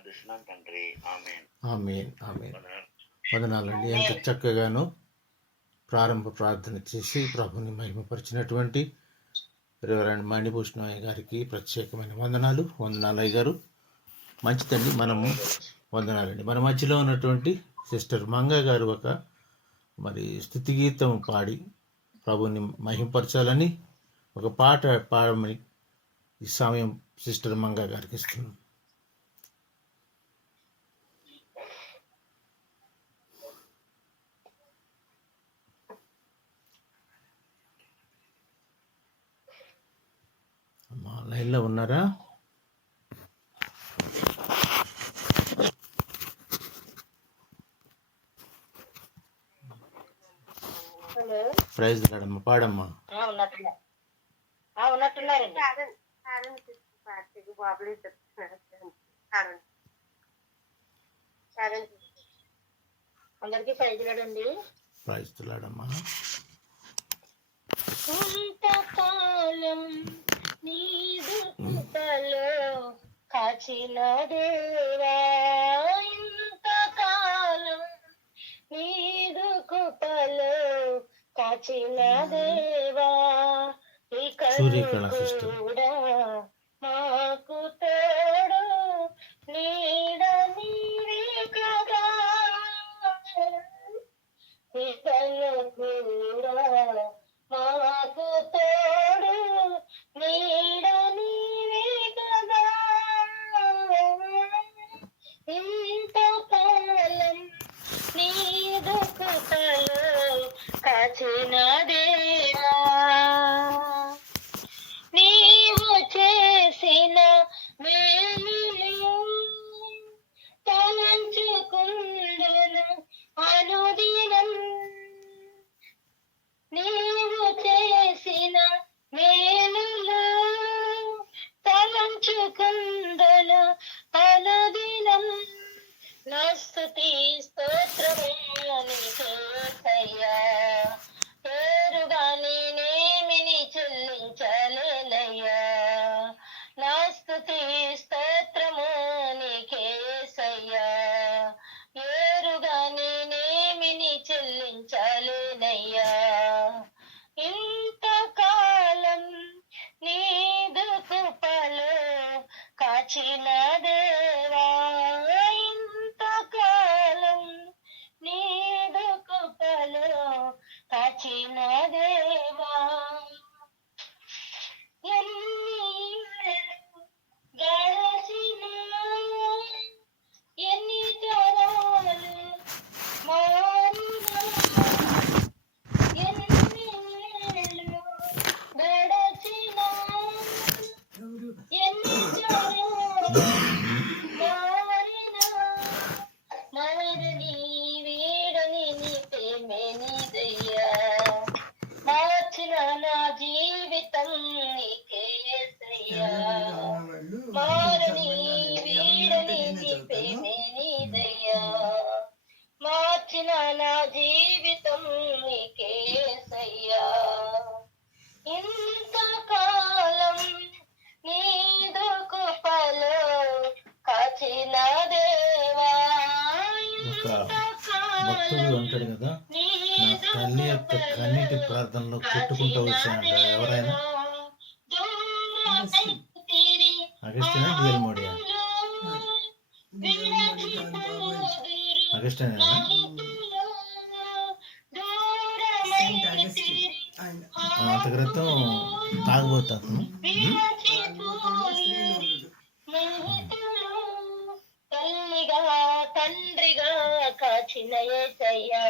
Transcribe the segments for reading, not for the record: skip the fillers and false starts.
ప్రార్థిస్తున్నాం తండ్రి. ఆమేన్. ఆమేన్. ఆమేన్. వందనాలండి. ఎంత చక్కగానో ప్రారంభ ప్రార్థన చేసి ప్రభుని మహిమపరిచినటువంటి రెవరెండ్ మణిభూషణయ్య గారికి ప్రత్యేకమైన వందనాలు. అయ్య గారు. మంచిదండి. మనము వందనాలండి. మన మధ్యలో ఉన్నటువంటి సిస్టర్ మంగ గారు ఒక స్తుతి గీతం పాడి ప్రభుని మహిమపరచాలని ఒక పాట పాడమని ఈ సమయం సిస్టర్ మంగ గారికి ఇస్తున్నాం. అమ్మా లైన్లో ఉన్నారా? ప్రైజ్ లాడమ్మా, పాడమ్మా. అందరికి ప్రైజ్ లాడండి. ప్రైజ్ లాడమ్మా. కొంతకాలం నీదు కృపలో కాచిన దేవా, ఇంతకాలం నీదు కృపలో కాచిన దేవా, ఇక కూడా మాకు తోడు నీడ నీవే కదా, ఇకను కూడా మాకు తోడు నీడ నీవే కదా, ఇంతకాలం నీదు కృపలో కాచిన దేవా, నీవు చేసిన మేలులు తలంచుకుందును అనుదినం, నీవు చేసిన మేలులు తలంచుకుందును అనుదినం, నా స్తుతి స్తోత్రము నీకేసయ్యా, పేరుగా నేనేమిని చెల్లించలేనయ్యా, నా స్తుతి స్తోత్రము నీకేసయ్యా, పేరుగా నేనేమిని చెల్లించలేనయ్యా, ఇంతకాలం నీదు కృపలో కాచిన దేవా, ఇంతకాలం నీదు కృపలో కాచిన దేవా, గడచిన ఎన్ని తరాలు మారినా, ఎన్ని ఏళ్ళు గడచిన ఎన్ని తరాలు మారినా, మారని వీడని నీ ప్రేమే నీదయ్యా, మార్చిన నా జీవితం నీకే యేసయ్యా, మారని వీడని నీ ప్రేమే నీదయ్యా, మార్చిన నా జీవితం నీకే యేసయ్యా, ఇంతకాలం నీదు కృపలో కాచిన దేవా, భక్తుడు అంటాడు కదా, నా తల్లి యొక్క కన్నీటి ప్రార్థనలో కొట్టుకుంటూ వచ్చాయంట. ఎవరైనా అగస్టినా డిఎల్ మోడియా? అగస్టినా? అంత క్రితం తాగుబోతాను. తల్లిగా తండ్రిగా కాచిన యేసయ్యా,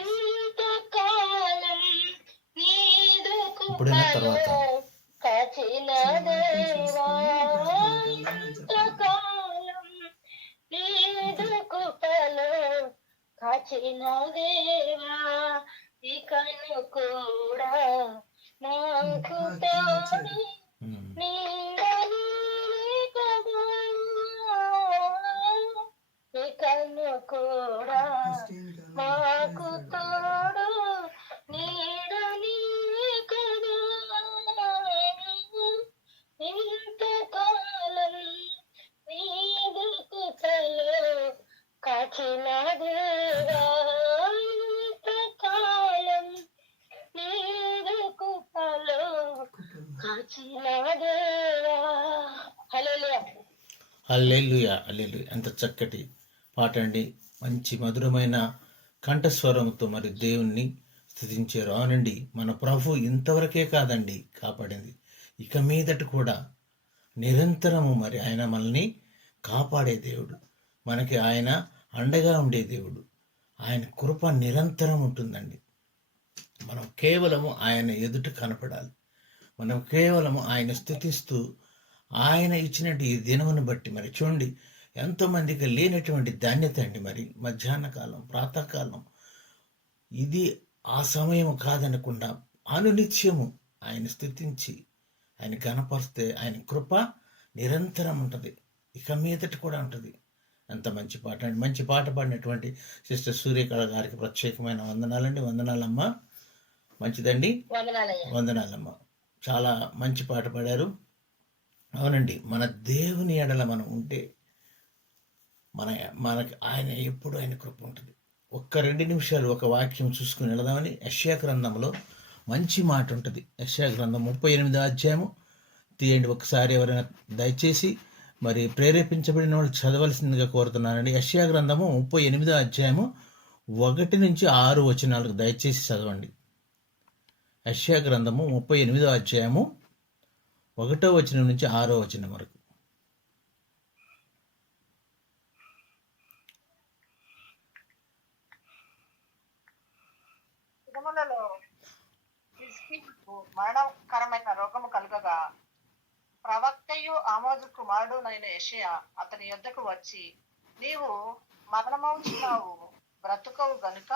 ఇంతకాలం నీదు కృపలో కాచిన దేవా, ఇంతకాలం నీదు కృపలో కాచిన దేవా, ఇకను కూడా నాకు తోడు నీడ నీవే కదా, ఇకను కూడా మాకు తోడు నీడ నీవే కదా, ఇంతకాలం హల్లెలూయా, హల్లెలూయా. ఎంత చక్కటి పాట అండి. మంచి మధురమైన కంఠస్వరంతో మరి దేవుణ్ణి స్తుతించారు. అవునండి, మన ప్రభు ఇంతవరకే కాదండి కాపాడింది, ఇక మీదట కూడా నిరంతరము మరి ఆయన మనల్ని కాపాడే దేవుడు, మనకి ఆయన అండగా ఉండే దేవుడు. ఆయన కృప నిరంతరం ఉంటుందండి. మనం కేవలము ఆయన ఎదుట కనపడాలి. మనం కేవలము ఆయన స్తుతిస్తూ ఆయన ఇచ్చినట్టు ఈ దినమును బట్టి మరి చూడండి, ఎంతోమందికి లేనటువంటి ధాన్యత అండి. మరి మధ్యాహ్న కాలం, ప్రాతకాలం, ఇది ఆ సమయం కాదనకుండా అనునిత్యము ఆయన స్తుతించి ఆయన గణపరిస్తే ఆయన కృప నిరంతరం ఉంటుంది, ఇక మీదట కూడా ఉంటుంది. అంత మంచి పాట అండి. మంచి పాట పాడినటువంటి సిస్టర్ సూర్యకళ గారికి ప్రత్యేకమైన వందనాలండి. వందనాలమ్మ. మంచిదండి, వందనాలయ్యా. వందనాలమ్మ. చాలా మంచి పాట పాడారు. అవునండి, మన దేవుని ఎడల మనం ఉంటే మనకి ఆయన ఎప్పుడు ఆయన కృప ఉంటుంది. ఒక్క 2 నిమిషాలు ఒక వాక్యం చూసుకుని వెళదామని. యెషయా గ్రంథంలో మంచి మాట ఉంటుంది. యెషయా గ్రంథం 38వ అధ్యాయము తీయండి ఒకసారి. ఎవరైనా దయచేసి మరి ప్రేరేపించబడిన వాళ్ళు చదవలసిందిగా కోరుతున్నానండి. యెషయా గ్రంథము 38వ అధ్యాయము 1 నుంచి 6 వచనాలకు దయచేసి చదవండి. యెషయా గ్రంథము 38వ అధ్యాయము 1వ వచనం నుంచి 6వ వచనం వరకు. దినములలో హిజ్కీయాకు మరణకరమైన రోగము కలుగగా ప్రవక్తయు ఆమోజు కుమారుడునైన యెషయా అతని యొద్దకు వచ్చి, నీవు మరణమవుచున్నావు, బ్రతుకవు గనుక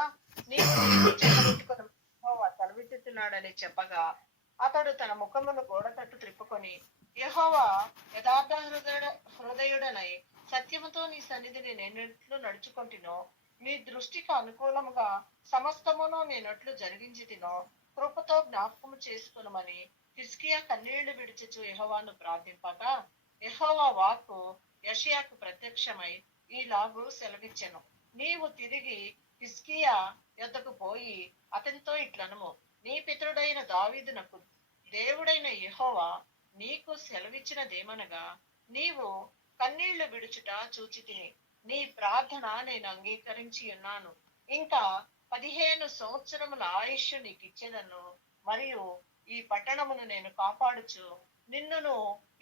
నీవు చెక్కబెట్టుకుని తలవిత్తున్నాడని చెప్పగా అతడు తన ముఖమును గోడ తట్టు త్రిప్పుకొని, యెహోవా యథార్థ హృదయుడనై సత్యముతో నీ సన్నిధిని నేనెట్లు నడుచుకొంటినో, మీ దృష్టికి అనుకూలముగా సమస్తమును నేనట్లు జరిగించి తినో కృపతో జ్ఞాపకము చేసుకునమని హిజ్కియా కన్నీళ్లు విడిచుచు యెహోవాను ప్రార్థింపగా, యెహోవా వాక్కు యెషయాకు ప్రత్యక్షమై ఈలాగు సెలవిచ్చెను, నీవు తిరిగి హిజ్కియా యొద్దకు పోయి అతనితో ఇట్లనుము, నీ పితరుడైన దావీదునకు దేవుడైన యెహోవా నీకు సెలవిచ్చినదేమనగా, నీవు కన్నీళ్లు విడుచుట చూచితిని, నీ ప్రార్థన నేను అంగీకరించి ఉన్నాను, ఇంకా 15 సంవత్సరముల ఆయుష్ నీకిచ్చేదను, మరియు ఈ పట్టణమును నేను కాపాడుచు నిన్నును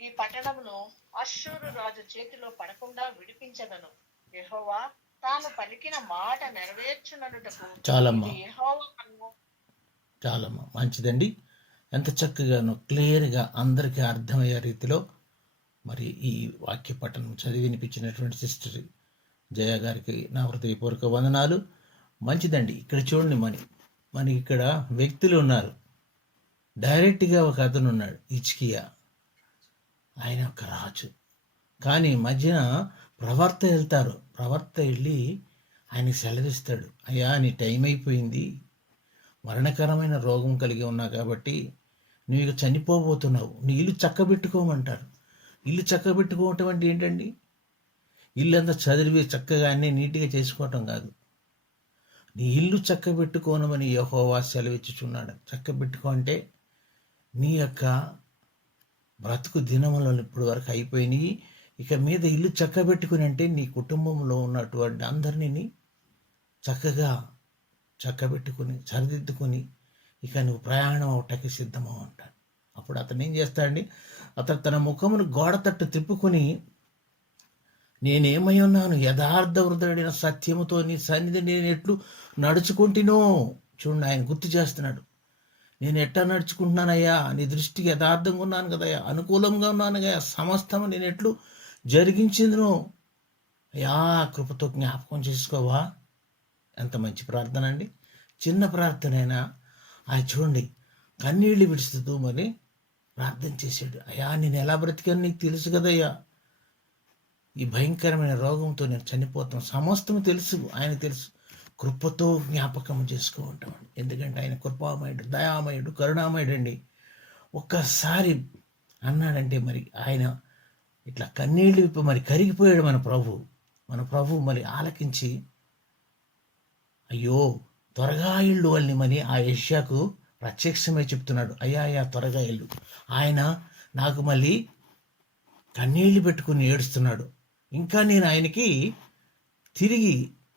ఈ పట్టణమును అష్షూరు రాజు చేతిలో పడకుండా విడిపించదను. యెహోవా తాను పలికిన మాట నెరవేర్చుననుటకు యెహోవా చాలమ్మా. మంచిదండి. ఎంత చక్కగానో క్లియర్గా అందరికీ అర్థమయ్యే రీతిలో మరి ఈ వాక్య పఠనం చదివి వినిపించినటువంటి సిస్టర్ జయ గారికి నా హృదయపూర్వక వందనాలు. మంచిదండి. ఇక్కడ చూడండి, మనకి ఇక్కడ వ్యక్తులు ఉన్నారు. డైరెక్ట్గా ఒక అతను ఉన్నాడు, హిజ్కియా. ఆయన ఒక రాజు. కానీ మధ్యన ప్రవర్త వెళ్తారు. ప్రవర్త వెళ్ళి ఆయనకి సెలవిస్తాడు, అయ్యా నీ టైం అయిపోయింది, మరణకరమైన రోగం కలిగి ఉన్నావు కాబట్టి నువ్వు ఇక చనిపోబోతున్నావు, నీ ఇల్లు చక్కబెట్టుకోమంటారు. ఇల్లు చక్కబెట్టుకోవటం అంటే ఏంటండి? ఇల్లు అంతా చదివి చక్కగా అన్నీ నీట్గా చేసుకోవటం కాదు. నీ ఇల్లు చక్కబెట్టుకోనమని యెహోవా సెలవిచ్చుచున్నాడు. చక్కబెట్టుకో అంటే నీ యొక్క బ్రతుకు దినములలో ఇప్పటి వరకు అయిపోయినాయి, ఇక మీద ఇల్లు చక్కబెట్టుకుని అంటే నీ కుటుంబంలో ఉన్నటువంటి అందరినీ చక్కబెట్టుకుని సరిదిద్దుకొని ఇక నువ్వు ప్రయాణం అవటానికి సిద్ధమవు అంటాడు. అప్పుడు అతను ఏం చేస్తాడండి? అతను తన ముఖమును గోడ తట్టు తిప్పుకొని, నేనేమై ఉన్నాను, యథార్థ హృదయుడైన సత్యముతో నీ సన్నిధి నేను ఎట్లు నడుచుకుంటునో. చూడండి, ఆయన గుర్తు చేస్తున్నాడు, నేను ఎట్లా నడుచుకుంటున్నానయ్యా, నీ దృష్టికి యథార్థంగా ఉన్నాను కదయ్యా, అనుకూలంగా ఉన్నాను కదా, సమస్తము నేను ఎట్లు జరిగించిందును అయ్యా, కృపతో జ్ఞాపకం చేసుకోవా. ఎంత మంచి ప్రార్థన అండి. చిన్న ప్రార్థన అయినా ఆయన చూడండి కన్నీళ్ళు విడుస్తూ మరి ప్రార్థన చేశాడు. అయ్యా నేను ఎలా బ్రతికాను నీకు తెలుసు కదయ్యా, ఈ భయంకరమైన రోగంతో నేను చనిపోతాను, సమస్తము తెలుసు, ఆయన తెలుసు. కృపతో జ్ఞాపకం చేసుకో ఉంటామండి. ఎందుకంటే ఆయన కృపామయుడు, దయామయుడు, కరుణామయుడు అండి. ఒక్కసారి అన్నాడంటే మరి ఆయన ఇట్లా కన్నీళ్ళు విప్పి మరి కరిగిపోయాడు మన ప్రభు మరి ఆలకించి, అయ్యో త్వరగా ఇళ్ళు వాళ్ళని మరి ఆ యెషయాకు ప్రత్యక్షమై చెప్తున్నాడు, అయ్యా త్వరగా ఇల్లు. ఆయన నాకు మళ్ళీ కన్నీళ్ళు పెట్టుకుని ఏడుస్తున్నాడు. ఇంకా నేను ఆయనకి తిరిగి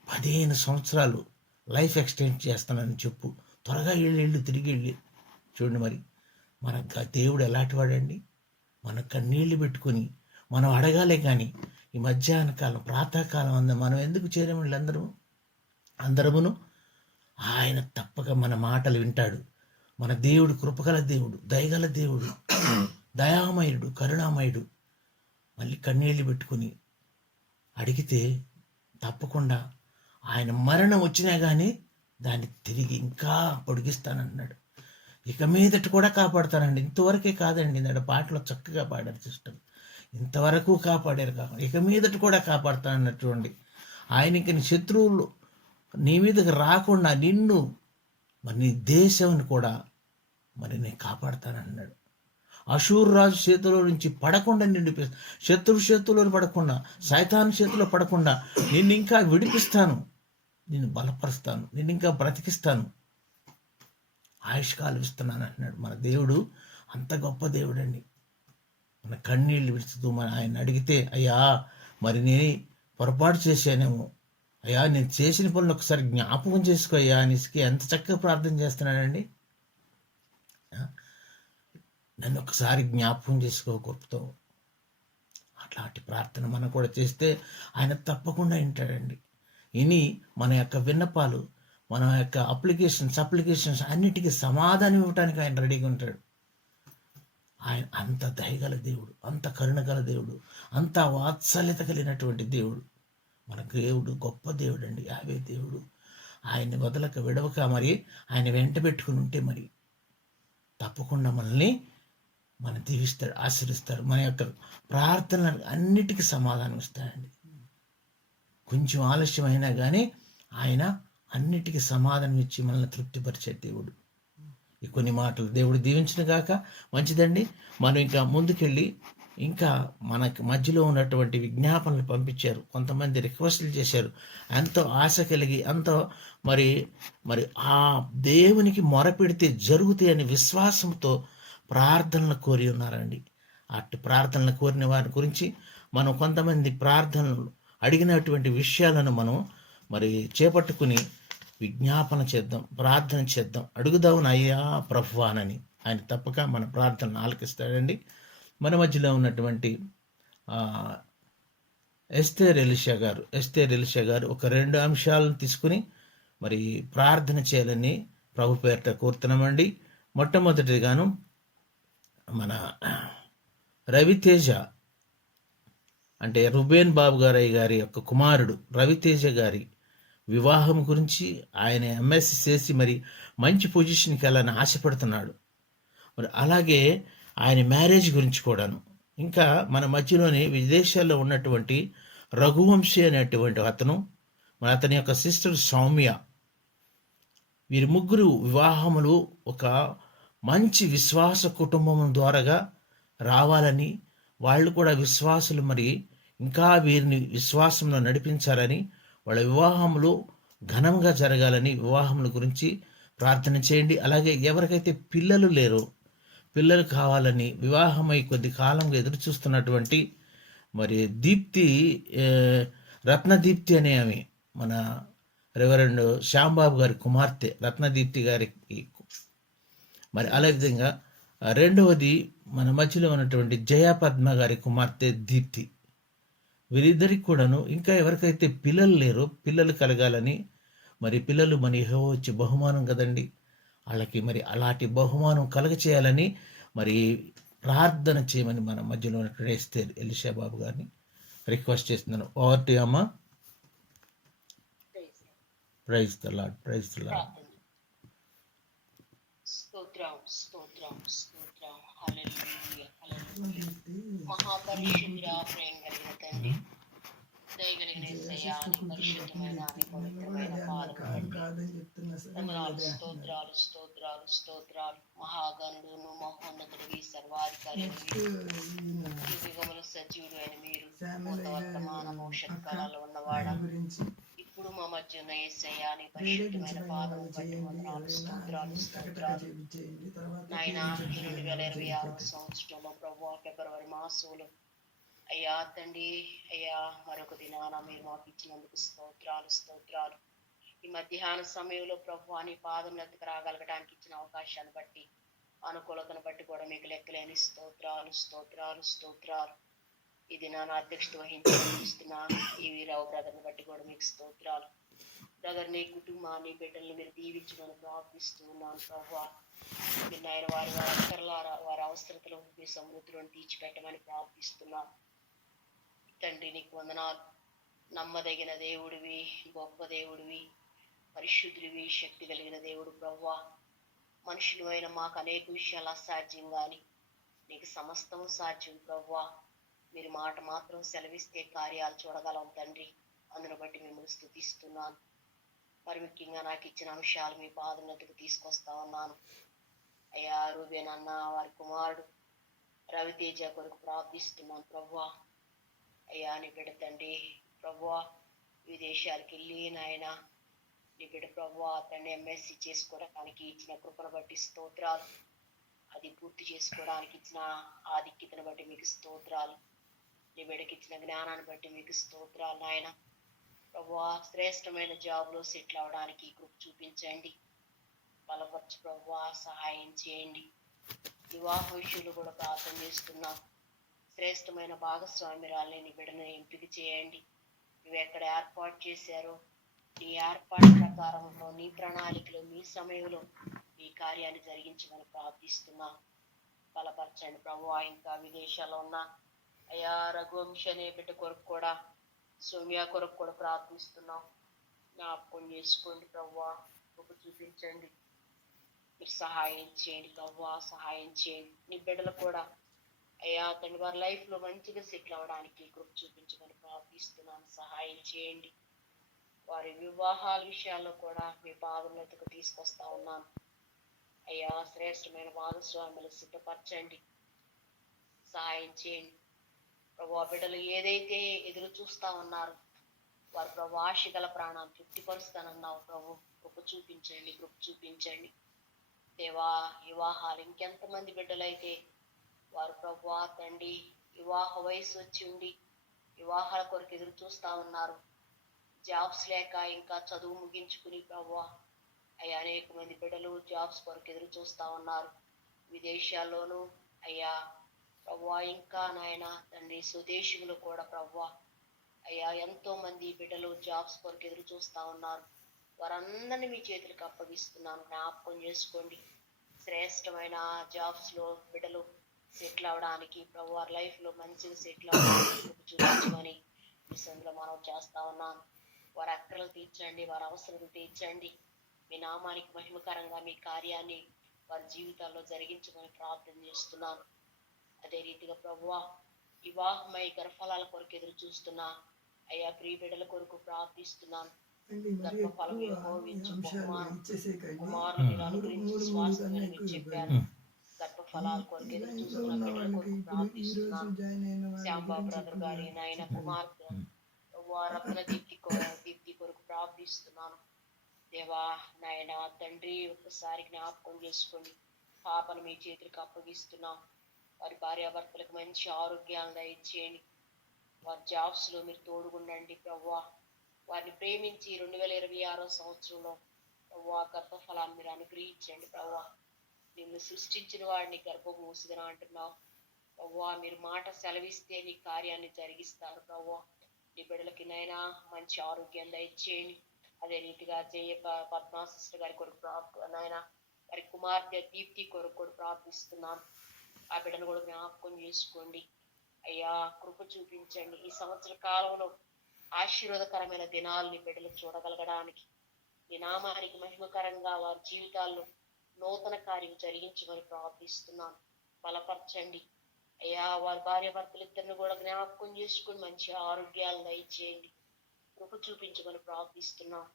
15 సంవత్సరాలు లైఫ్ ఎక్స్టెండ్ చేస్తానని చెప్పు. త్వరగా వెళ్ళు, తిరిగి వెళ్ళి. చూడండి మరి మన దేవుడు ఎలాంటి వాడండి. మన కన్నీళ్లు పెట్టుకొని మనం అడగాలే కానీ ఈ మధ్యాహ్న కాలం ప్రాతకాలం మనం ఎందుకు చేరామండి? అందరమును ఆయన తప్పక మన మాటలు వింటాడు. మన దేవుడు కృపగల దేవుడు, దయగల దేవుడు, దయామయుడు, కరుణామయుడు. మళ్ళీ కన్నీళ్ళు పెట్టుకుని అడిగితే తప్పకుండా ఆయన మరణం వచ్చినా కానీ దాన్ని తిరిగి ఇంకా పొడిగిస్తానన్నాడు. ఇక మీదట కూడా కాపాడుతానండి. ఇంతవరకే కాదండి, నాడు పాటలో చక్కగా పాడారు సిస్టర్. ఇంతవరకు కాపాడారు కాకుండా ఇక మీదట కూడా కాపాడుతానన్నటువంటి ఆయనకి శత్రువులు నీ మీదకి రాకుండా నిన్ను మరి నీ దేశంని కూడా మరి నేను కాపాడుతానన్నాడు. అషూరు రాజు చేతిలో నుంచి పడకుండా నిన్ను శత్రు చేతిలో పడకుండా, సైతాన్ చేతిలో పడకుండా నిన్ను ఇంకా విడిపిస్తాను, నిన్ను బలపరుస్తాను, నిన్ను ఇంకా బ్రతికిస్తాను, ఆయుష్కాలు ఇస్తున్నాను అంటున్నాడు. మన దేవుడు అంత గొప్ప దేవుడు అండి. మన కన్నీళ్ళు విడుచుతూ మన ఆయన అడిగితే, అయ్యా మరి నేను పొరపాటు చేశానేమో, అయ్యా నేను చేసిన పనులు ఒకసారి జ్ఞాపకం చేసుకో అయ్యా అనేసి ఎంత చక్కగా ప్రార్థన చేస్తున్నాడండి. నన్ను ఒకసారి జ్ఞాపకం చేసుకో కృపతో. అట్లాంటి ప్రార్థన మనం కూడా చేస్తే ఆయన తప్పకుండా వింటాడండి. ఇని మన యొక్క విన్నపాలు, మన యొక్క అప్లికేషన్స్ అన్నిటికీ సమాధానం ఇవ్వడానికి ఆయన రెడీగా ఉంటాడు. ఆయన అంత దయగల దేవుడు, అంత కరుణగల దేవుడు, అంత వాత్సల్యత కలిగినటువంటి దేవుడు. మన దేవుడు గొప్ప దేవుడు అండి, యావే దేవుడు. ఆయన్ని వదలక విడవక మరి ఆయన వెంట పెట్టుకుని ఉంటే మరి తప్పకుండా మనల్ని దీవిస్తాడు, ఆశీర్వదిస్తాడు. మన యొక్క ప్రార్థనలు అన్నిటికీ సమాధానం ఇస్తాడండి. కొంచెం ఆలస్యం అయినా కానీ ఆయన అన్నిటికీ సమాధానం ఇచ్చి మనల్ని తృప్తిపరిచే దేవుడు. ఈ కొన్ని మాటలు దేవుడు దీవించిన గాక. మంచిదండి, మనం ఇంకా ముందుకెళ్ళి ఇంకా మనకి మధ్యలో ఉన్నటువంటి విజ్ఞాపనలు పంపించారు, కొంతమంది రిక్వెస్ట్లు చేశారు. ఎంతో ఆశ కలిగి ఎంతో మరి ఆ దేవునికి మొరపెడితే జరుగుతాయి అని విశ్వాసంతో ప్రార్థనలు కోరి ఉన్నారండి. అట్టి ప్రార్థనలు కోరిన వారి గురించి మనం కొంతమంది ప్రార్థనలు అడిగినటువంటి విషయాలను మనం మరి చేపట్టుకుని విజ్ఞాపన చేద్దాం, ప్రార్థన చేద్దాం, అడుగుదాం అయ్యా ప్రభువానని. ఆయన తప్పక మన ప్రార్థనను ఆలకిస్తాడండి. మన మధ్యలో ఉన్నటువంటి ఎస్తేర్ ఎలీషా గారు ఒక 2 అంశాలను తీసుకుని మరి ప్రార్థన చేయాలని ప్రభు పేరిట కోరుతున్నామండి. మొట్టమొదటిగాను మన రవితేజ అంటే రుబేన్ బాబు గారి యొక్క కుమారుడు రవితేజ గారి వివాహం గురించి ఆయన ఎంఎస్సి చేసి మరి మంచి పొజిషన్కి వెళ్ళాలని ఆశపడుతున్నాడు. మరి అలాగే ఆయన మ్యారేజ్ గురించి కూడాను. ఇంకా మన మధ్యలోని విదేశాల్లో ఉన్నటువంటి రఘువంశీ అనేటువంటి అతను, మరి అతని యొక్క సిస్టర్ సౌమ్య, వీరి ముగ్గురు వివాహములు ఒక మంచి విశ్వాస కుటుంబం ద్వారాగా రావాలని, వాళ్ళు కూడా విశ్వాసులు మరి ఇంకా వీరిని విశ్వాసంలో నడిపించాలని, వాళ్ళ వివాహములు ఘనంగా జరగాలని వివాహముల గురించి ప్రార్థన చేయండి. అలాగే ఎవరికైతే పిల్లలు లేరో పిల్లలు కావాలని వివాహమై కొద్ది కాలంగా ఎదురు చూస్తున్నటువంటి మరి రత్నదీప్తి అనే ఆమె, మన రెవరెండ్ శ్యాంబాబు గారి కుమార్తె రత్నదీప్తి గారికి, మరి అలా విధంగా రెండవది మన మధ్యలో ఉన్నటువంటి జయపద్మ గారి కుమార్తె దీప్తి, వీరిద్దరికి కూడాను ఇంకా ఎవరికైతే పిల్లలు లేరో పిల్లలు కలగాలని, మరి పిల్లలు మన యెహోవా వచ్చే బహుమానం కదండి, వాళ్ళకి మరి అలాంటి బహుమానం కలగచేయాలని మరి ప్రార్థన చేయమని మన మధ్యలో ఉన్నటువంటి ఎస్తేర్ ఎలీషా బాబు గారిని రిక్వెస్ట్ చేస్తున్నాను. ఓవర్ టు అమ్మ. Praise the lord, praise the lord. స్తోత్రం స్తోత్రం స్తోత్రం. హల్లెలూయా హల్లెలూయా. మహాపరిశుద్ధుడా, ప్రేమ కలిగిన తండ్రి, దయగలిగిన యేసయ్యా, నీ పరిశుద్ధమైన నీ పవిత్రమైన పాదములు వందనాలు, స్తోత్రాలు స్తోత్రాలు స్తోత్రాలు. మహాగణుడును మహోన్నతుడివి, సర్వాధికారి, యుగములు సజీవుడు అయిన మీరు, భూత వర్తమాన భవిష్యత్ కాలాల్లో ఉన్నవాడా, ఇప్పుడు మా మధ్య ఉన్న యేసయ్యా, నీ పరిశుద్ధమైన పాదము బట్టి వందనాలు, స్తోత్రాలు స్తోత్రాలు. నాయన 2026 సంవత్సరంలో ప్రభువా ఫిబ్రవరి మాసంలో అయ్యా తండ్రి, అయ్యా మరొక దినాన మీరు మాకు ఇచ్చినందుకు స్తోత్రాలు. ఈ మధ్యాహ్న సమయంలో ప్రభు నీ పాదం ఎత్తుకు రాగలగడానికి ఇచ్చిన అవకాశాన్ని బట్టి, అనుకూలతను బట్టి కూడా మీకు లెక్కలేని స్తోత్రాలు. ఈ దినాన అధ్యక్షత వహించిన ఈ వీరావు బ్రదర్ని బట్టి కూడా మీకు స్తోత్రాలు. బ్రదర్ నీ కుటుంబాన్ని బిడ్డల్ని మీరు దీవించమని ప్రార్థిస్తూ ఉన్నాను ప్రభు. మీరు నాయన వారి వారి అవసరతలు మీ సమృద్ధిని తీర్చిపెట్టమని ప్రార్థిస్తున్నాను తండ్రి. నీకు వందనాలు. నమ్మదగిన దేవుడివి, గొప్ప దేవుడివి, పరిశుద్ధుడివి, శక్తి కలిగిన దేవుడు ప్రభువా. మనుషులు అయిన మాకు అనేక విషయాలు అసాధ్యం కానీ నీకు సమస్తము సాధ్యం ప్రభువా. మీరు మాట మాత్రం సెలవిస్తే కార్యాలు చూడగలం తండ్రి. అందును బట్టి మిమ్మల్ని స్తుతిస్తున్నాను. మరి ముఖ్యంగా నాకు ఇచ్చిన అంశాలు మీ పాదనతకు తీసుకొస్తా ఉన్నాను. అయ్యా రూబేన్ అన్న వారి కుమారుడు రవితేజ కొరకు ప్రార్థిస్తున్నాను ప్రభువా. అయ్యా నీ బిడ్డ తండ్రి ప్రభువా, విదేశాలకు వెళ్ళి నాయన నీ బిడ్డ ప్రభువా తండ్రి ఎంఎస్సి చేసుకోవడానికి ఇచ్చిన కృపను బట్టి స్తోత్రాలు. అది పూర్తి చేసుకోవడానికి ఇచ్చిన ఆధిక్యతను బట్టి మీకు స్తోత్రాలు. నీ బిడ్డకి ఇచ్చిన జ్ఞానాన్ని బట్టి మీకు స్తోత్రాలు నాయన ప్రభువా. శ్రేష్టమైన జాబ్లో సెటిల్ అవడానికి కృప చూపించండి, బలపరచు ప్రభువా, సహాయం చేయండి. వివాహ విషయంలో కూడా ప్రార్థన చేస్తున్నాం. శ్రేష్టమైన భాగస్వామ్యురాల్ని నీ బిడ్డను ఎంపిక చేయండి. నువ్వు ఎక్కడ ఏర్పాటు చేశారో నీ ఏర్పాటు ప్రకారంలో, నీ ప్రణాళికలో, మీ సమయంలో ఈ కార్యాన్ని జరిగించమని ప్రార్థిస్తున్నాం. బలపరచండి ప్రభువా. ఇంకా విదేశాల్లో ఉన్న అయ్యా రఘువంశ అనే బిడ్డ కొరకు కూడా, సోమ్య కొరకు కూడా ప్రార్థిస్తున్నాం. జ్ఞాపకం చేసుకోండి ప్రభువా, కృప చూపించండి. మీరు సహాయం చేయండి ప్రభువా, సహాయం చేయండి. నీ బిడ్డలు కూడా అయ్యా తండ్రి వారి లైఫ్లో మంచిగా సెటిల్ అవ్వడానికి కృప చూపించమని ప్రార్థిస్తున్నాను. సహాయం చేయండి. వారి వివాహాల విషయాల్లో కూడా మీ పాదములకు తీసుకొస్తా ఉన్నాను. అయ్యా శ్రేష్టమైన భాగస్వాములు సిద్ధపరచండి, సహాయం చేయండి ప్రభు. బిడ్డలు ఏదైతే ఎదురు చూస్తా ఉన్నారు వారు ప్రభు ఆశ గల ప్రాణాలు తృప్తిపరుస్తానన్నావు ప్రభు. కృప చూపించండి దేవా. వివాహాలు ఇంకెంతమంది బిడ్డలైతే వారు ప్రభు తండ్రి వివాహ వయసు వచ్చి ఉండి వివాహాల కొరకు ఎదురు చూస్తా ఉన్నారు, జాబ్స్ లేక ఇంకా చదువు ముగించుకుని ప్రభు అయ్యా అనేక మంది బిడ్డలు జాబ్స్ కొరకు ఎదురు చూస్తా ఉన్నారు విదేశాల్లోనూ అయ్యా ప్రభు. ఇంకా నాయన తండ్రి స్వదేశంలో కూడా ప్రభు అయ్యా ఎంతో మంది బిడ్డలు జాబ్స్ కొరకు ఎదురు చూస్తా ఉన్నారు. వారందరినీ మీ చేతులకు అప్పగిస్తున్నాను. జ్ఞాపకం చేసుకోండి. శ్రేష్టమైన జాబ్స్ లో బిడ్డలు సెటిల్ అవడానికి ప్రభు వారి లైఫ్ లో మంచిగా సెటిల్ అవడానికి చూపించమని మీ సందులో మనం చేస్తా ఉన్నాను. వారి అక్కలు తీర్చండి, వారి అవసరం తీర్చండి. మీ నామానికి మహిమకరంగా మీ కార్యాన్ని వారి జీవితాల్లో జరిగించమని ప్రార్థన చేస్తున్నాను. అదే రీతిగా ప్రభువా వివాహమై గర్భఫలాల కొరకు ఎదురు చూస్తున్నా అయ్యా ప్రియ బిడ్డల కొరకు ప్రార్థిస్తున్నాను. గర్భఫలం యెహోవిచ్చు కుమారుని మీరు అనుగ్రహించి శ్వాసమని మీరు చెప్పారు. గర్భఫలాల కొరకు ఎదురు చూస్తున్న బిడ్డల కొరకు ప్రార్థిస్తున్నాను. శ్యాంబాబు బ్రదర్ గారి నాయన కుమార్తె రత్న దీప్తి కొరకు ప్రార్థిస్తున్నాను. దేవా నాయన తండ్రి ఒక్కసారి జ్ఞాపకం చేసుకోండి. పాపను మీ చేతులకు అప్పగిస్తున్నాం. వారి భార్యాభర్తలకు మంచి ఆరోగ్యాలను దయచేయండి. వారి జాబ్స్ లో మీరు తోడుగుండండి ప్రభువా. వారిని ప్రేమించి 2026 సంవత్సరంలో ప్రభువా గర్భఫలాన్ని మీరు అనుగ్రహించండి ప్రభువా. నిన్ను సృష్టించిన వాడిని గర్భం మూసిదన అంటున్నావు ప్రభువా. మీరు మాట సెలవిస్తే నీ కార్యాన్ని జరిగిస్తారు ప్రభువా. నీ బిడ్డలకి నైనా మంచి ఆరోగ్యం దయచేయండి. అదే రీతిగా జయ పద్మా సిస్టర్ గారి కొరకు నాయన వారి కుమార్తె దీప్తి కొరకు కూడా ప్రార్థిస్తున్నాను. ఆ బిడ్డను కూడా జ్ఞాపకం చేసుకోండి అయ్యా, కృప చూపించండి. ఈ సంవత్సర కాలంలో ఆశీర్వాదకరమైన దినాల్ని బిడ్డలు చూడగలగడానికి నీ నామానికి మహిమకరంగా వారి జీవితాల్లో నూతన కార్యం జరిగించమని ప్రార్థిస్తున్నాను. బలపరచండి అయ్యా. వారి భార్య భర్తలిద్దరిని కూడా జ్ఞాపకం చేసుకుని మంచి ఆరోగ్యాలు దయచేయండి. కృప చూపించమని ప్రార్థిస్తున్నాం.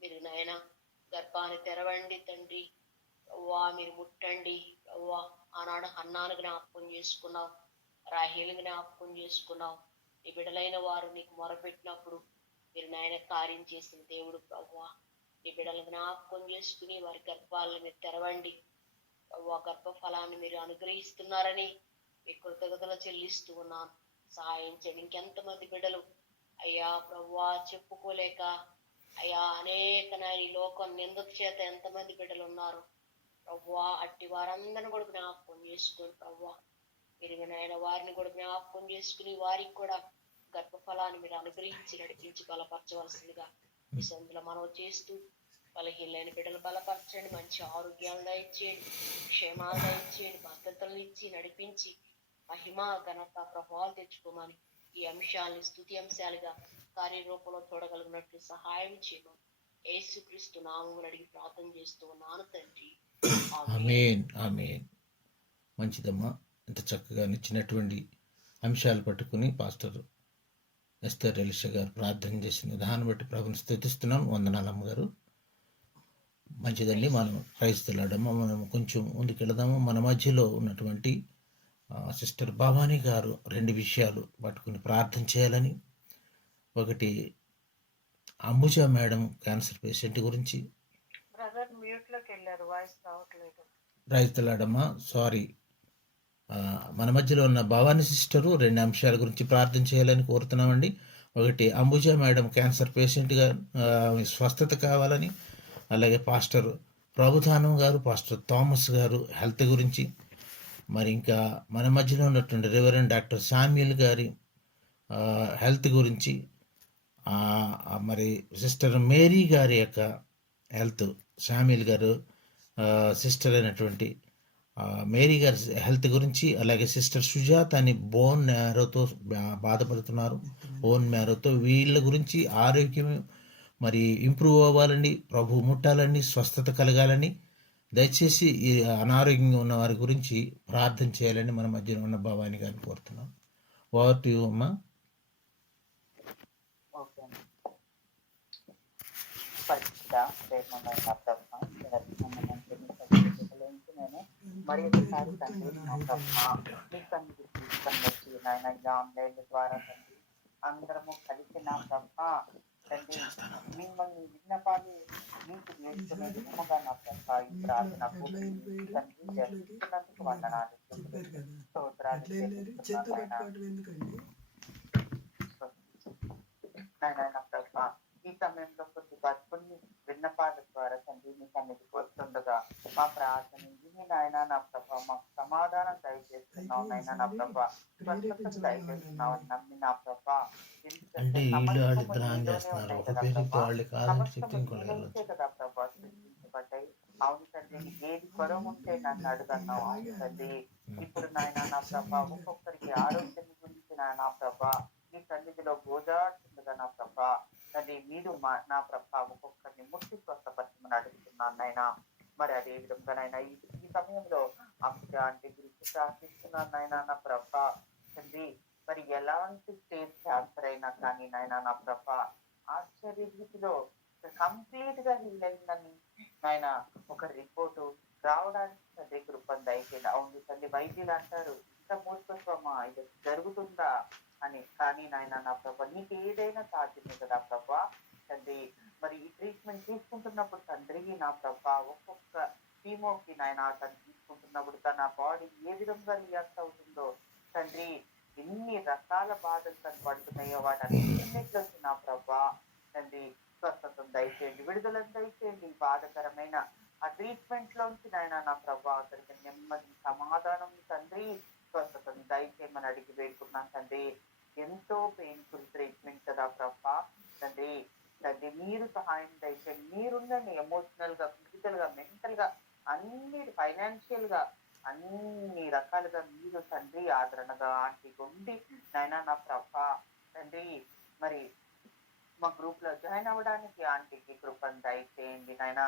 మీరు నాయన గర్భాన్ని తెరవండి తండ్రి అవ్వా. మీరు ముట్టండి అవ్వా. ఆనాడు హన్నాను జ్ఞాపకం చేసుకున్నావు, రాహేలు జ్ఞాపకం చేసుకున్నావు. నీ బిడ్డలైన వారు నీకు మొరపెట్టినప్పుడు మీరు నాయన కార్యం చేసిన దేవుడు ప్రభువా. నీ బిడ్డల జ్ఞాపకం చేసుకుని వారి గర్భాలను మీరు తెరవండి ప్రభువా. గర్భఫలాన్ని మీరు అనుగ్రహిస్తున్నారని మీ కృతజ్ఞతలు చెల్లిస్తూ ఉన్నాను. సహాయం చేయండి. ఇంకెంతమంది బిడ్డలు అయ్యా ప్రభువా చెప్పుకోలేక అయ్యా అనేక నాయన ఈ లోకం నిందకు చేత ఎంతమంది బిడ్డలు ఉన్నారు ప్రభువా, అట్టి వారందరిని కూడా జ్ఞాపకం చేసుకోండి ప్రభువా. మీరు నాయన వారిని కూడా జ్ఞాపకం చేసుకుని వారికి కూడా గర్భఫలాన్ని మీరు అనుగ్రహించి నడిపించి బలపరచవలసిందిగా ఈ సందులో మనం చేస్తూ బలహీనైన బిడ్డలు బలపరచండి, మంచి ఆరోగ్యాలను దయచేయండి, క్షేమాలు దయచేయండి, భద్రతలను ఇచ్చి నడిపించి మహిమ ఘనత ప్రభావాలు తెచ్చుకోమని ఈ అంశాలని స్తుతి అంశాలుగా కార్యరూపంలో చూడగలిగినట్లు సహాయం చేయమని యేసుక్రీస్తు నామమున అడిగి ప్రార్థన చేస్తూ ఉన్నాను తండ్రి. ఆమేన్ ఆమేన్. మంచిదమ్మా, ఇంత చక్కగా ఇచ్చినటువంటి అంశాలు పట్టుకుని పాస్టర్ ఎస్తర్ ఎలీషా గారు ప్రార్థన చేసిన విధానం బట్టి ప్రభుని స్తుతిస్తున్నాం. వందనాలు అమ్మగారు. మంచిదండి, మనం క్రైస్తలాడమ్మా, మనం కొంచెం ముందుకెళదాము. మన మధ్యలో ఉన్నటువంటి సిస్టర్ భవానీ గారు 2 విషయాలు పట్టుకుని ప్రార్థన చేయాలని. ఒకటి అంబుజ మేడం క్యాన్సర్ పేషెంట్ గురించి. బ్రదర్ మ్యూట్ లోకి వెళ్ళారు, వాయిస్ రావట్లేదు. రైతులాడమ్మా, సారీ. మన మధ్యలో ఉన్న భవానీ సిస్టరు 2 అంశాల గురించి ప్రార్థన చేయాలని కోరుతున్నామండి. ఒకటి అంబుజ మేడం క్యాన్సర్ పేషెంట్గా స్వస్థత కావాలని, అలాగే పాస్టర్ ప్రభుధానం గారు, పాస్టర్ థామస్ గారు హెల్త్ గురించి, మరి ఇంకా మన మధ్యలో ఉన్నటువంటి రెవరెండ్ డాక్టర్ శామ్యూల్ గారి హెల్త్ గురించి, మరి సిస్టర్ మేరీ గారి యొక్క హెల్త్, శామ్యూల్ గారు సిస్టర్ అయినటువంటి మేరీ గారి హెల్త్ గురించి, అలాగే సిస్టర్ సుజాత అని బోన్ మ్యారోతో బాధపడుతున్నారు, బోన్ మ్యారోతో, వీళ్ళ గురించి ఆరోగ్యం మరి ఇంప్రూవ్ అవ్వాలని, ప్రభు ముట్టాలని, స్వస్థత కలగాలని, దయచేసి ఈ అనారోగ్యంగా ఉన్న వారి గురించి ప్రార్థన చేయాలని మన మధ్యలో ఉన్న భవాని గారిని కోరుతున్నాం. ఓవర్ టు యు అమ్మా. మరి ఒకసారి తండ్రి నా బ్రహ్మ మీ సన్నిధి తీసుకొని వచ్చి నాయన ఈ ఆన్లైన్ ద్వారా తండ్రి అందరము కలిసి నా బ్రహ్మ తండ్రి మిమ్మల్ని విన్నపాన్ని మీకు నేర్చుకునే విధముగా నా బ్రహ్మ ఈ ప్రార్థన తండ్రి జరుగుతున్నందుకు వందనాలు, స్తోత్రాలు నాయన బ్రహ్మ. ఈ సమయంలో కొన్ని విన్నపాల ద్వారా తండ్రి మీ సన్నిధికి వస్తుండగా మా ప్రార్థన నాయన నా ప్రభా మాకు సమాధానం దయచేస్తున్నావు, నాయన నా ప్రభా స్వస్థతను దయచేస్తున్నావు అని నమ్మి నా ప్రభా కదా ప్రభా సృష్టించబడ్డాయి. అవును తండ్రి, ఏది కొరవ ఉంటే నన్ను అడుగన్నావు. అవును తండ్రి, ఇప్పుడు నాయన నా ప్రభా ఒక్కొక్కరికి ఆరోగ్యం గురించి నా ప్రభా మీ సన్నిధిలో గోజాడుతుండగా నా ప్రభా తండ్రి మీరు నా ప్రభా ఒక్కొక్కరిని ముట్టి స్వస్థపరచమని అడుగుతున్నాను నాయన. మరి అదే విధంగా నాయన ఈ సమయంలో అంటే గురించి ప్రార్థిస్తున్నాను నాయన నా ప్రభా తండ్రి. మరి ఎలాంటి స్టేజ్ క్యాన్సర్ అయినా కానీ నాయన నా ప్రభా ఆశ్చర్య రీతిలో కంప్లీట్ గా హీల్ అయిందని నాయన ఒక రిపోర్టు రావడానికి తండ్రి కృపను దయచేయండి. అవును తండ్రి, వైద్యులు అంటారు ఇంత మూర్ఖత్వమా, ఇది జరుగుతుందా అని, కానీ నాయన నా ప్రభా నీకు ఏదైనా సాధ్యమే కదా ప్రభా తండ్రి. మరి ఈ ట్రీట్మెంట్ తీసుకుంటున్నప్పుడు తండ్రి నా ప్రభా ఒక్కొక్క కీమోకి నాయన తను తీసుకుంటున్నప్పుడు తన బాడీ ఏ విధంగా రియాక్ట్ అవుతుందో తండ్రి, ఎన్ని రకాల బాధలు తను పడుతున్నాయో వాటన్నిటిలోకి నా ప్రభా తండ్రి స్వస్థతను దయచేయండి, విడుదలను దయచేయండి. బాధకరమైన ఆ ట్రీట్మెంట్ లోంచి నాయన నా ప్రభా అతనికి నెమ్మది సమాధానం తండ్రి స్వస్థతను దయచేయమని అడిగి వేడుకున్నాను తండ్రి. ఎంతో పెయిన్ఫుల్ ట్రీట్మెంట్ కదా ప్రభా తండ్రి. తండ్రి మీరు సహాయం దయచేయండి, మీరుండండి. ఎమోషనల్ గా, ఫిజికల్ గా, మెంటల్ గా, అన్ని ఫైనాన్షియల్ గా అన్ని రకాలుగా మీరు తండ్రి ఆదరణగా ఆంటీకి ఉండి నాయన నా ప్రభా తండ్రి. మరి మా గ్రూప్ లో జాయిన్ అవ్వడానికి ఆంటీకి కృపను దయచేయండి నాయన.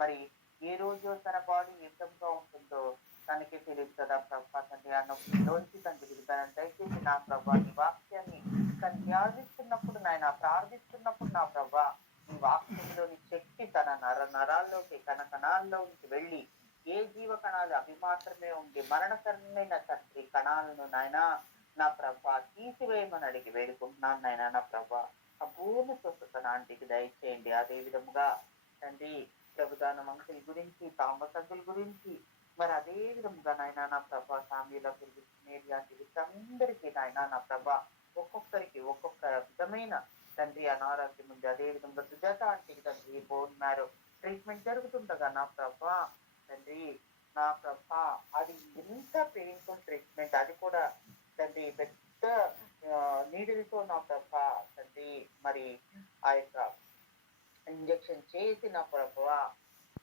మరి ఏ రోజు తన బాడీ ఏ విధంగా ఉంటుందో తనకి తెలియదు కదా ప్రభా తండ్రి. ఆ నొప్పిలోంచి తండ్రి విడుదలను దయచేసి నా ప్రభా నీ వాక్యాన్ని తను ధ్యానిస్తున్నప్పుడు నాయన ప్రార్థిస్తున్నప్పుడు నా ప్రభా ఈ వాక్యంలోని శక్తి తన నరాల్లోకి కణ కణాల్లోకి వెళ్ళి ఏ జీవ కణాలు అవి మాత్రమే ఉండి మరణకరమైన తండ్రి కణాలను నాయన నా ప్రభా తీసివేయమని అడిగి వేడుకుంటున్నాను నాయన నా ప్రభా. అపూర్ణ స్వస్థత ఆంటీకి దయచేయండి. అదే విధముగా తండ్రి ప్రభుదానం అంకుల్ గురించి, తామస్ అంకుల్ గురించి మరి అదే విధంగా నాయన నా ప్రభా సామ్యుల అందరికీ నాయన నా ప్రభా ఒక్కొక్కరికి ఒక్కొక్క విధమైన తండ్రి అనారోగ్యం ఉంది. అదే విధంగా సుజాత ఆంటీకి తండ్రి బోన్ మ్యారో ట్రీట్మెంట్ జరుగుతుండగా నా ప్రభా తండ్రి నా ప్రభా అది ఎంత పెయిన్ఫుల్ ట్రీట్మెంట్, అది కూడా తండ్రి పెద్ద నీడిల్తో నా ప్రభా తండ్రి మరి ఆ యొక్క ఇంజెక్షన్ చేసి నా ప్రభా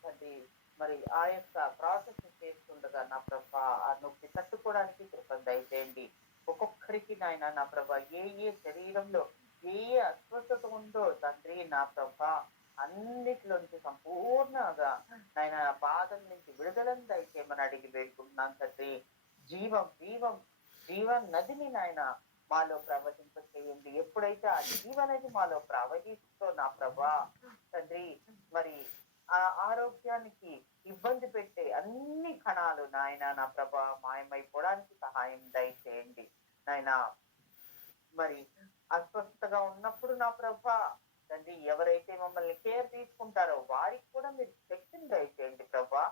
తండ్రి మరి ఆ యొక్క ప్రాసెస్ చేస్తుండగా నా ప్రభా ఆ నొప్పి తట్టుకోవడానికి కృపను దయచేయండి. ఒక్కొక్కరికి నాయన నా ప్రభా ఏ ఏ శరీరంలో ఏ అస్వస్థత ఉందో తండ్రి నా ప్రభా అన్నిటిలోంచి సంపూర్ణంగా నాయన బాధల నుంచి విడుదలను దయచేయమని అడిగి వేడుకుంటున్నాను తండ్రి. జీవం జీవం జీవ నదిని నాయన మాలో ప్రవహింప చేయండి. ఎప్పుడైతే ఆ జీవనది మాలో ప్రవహిస్తూ నా ప్రభా తండ్రి మరి ఆ ఆరోగ్యానికి ఇబ్బంది పెట్టే అన్ని కణాలు నాయన నా ప్రభా మాయమైపోవడానికి సహాయం దయచేయండి నాయన. మరి అస్వస్థతగా ఉన్నప్పుడు నా ప్రభా తండ్రి ఎవరైతే మమ్మల్ని కేర్ తీసుకుంటారో వారికి కూడా మీరు శక్తిని దయచేయండి ప్రభా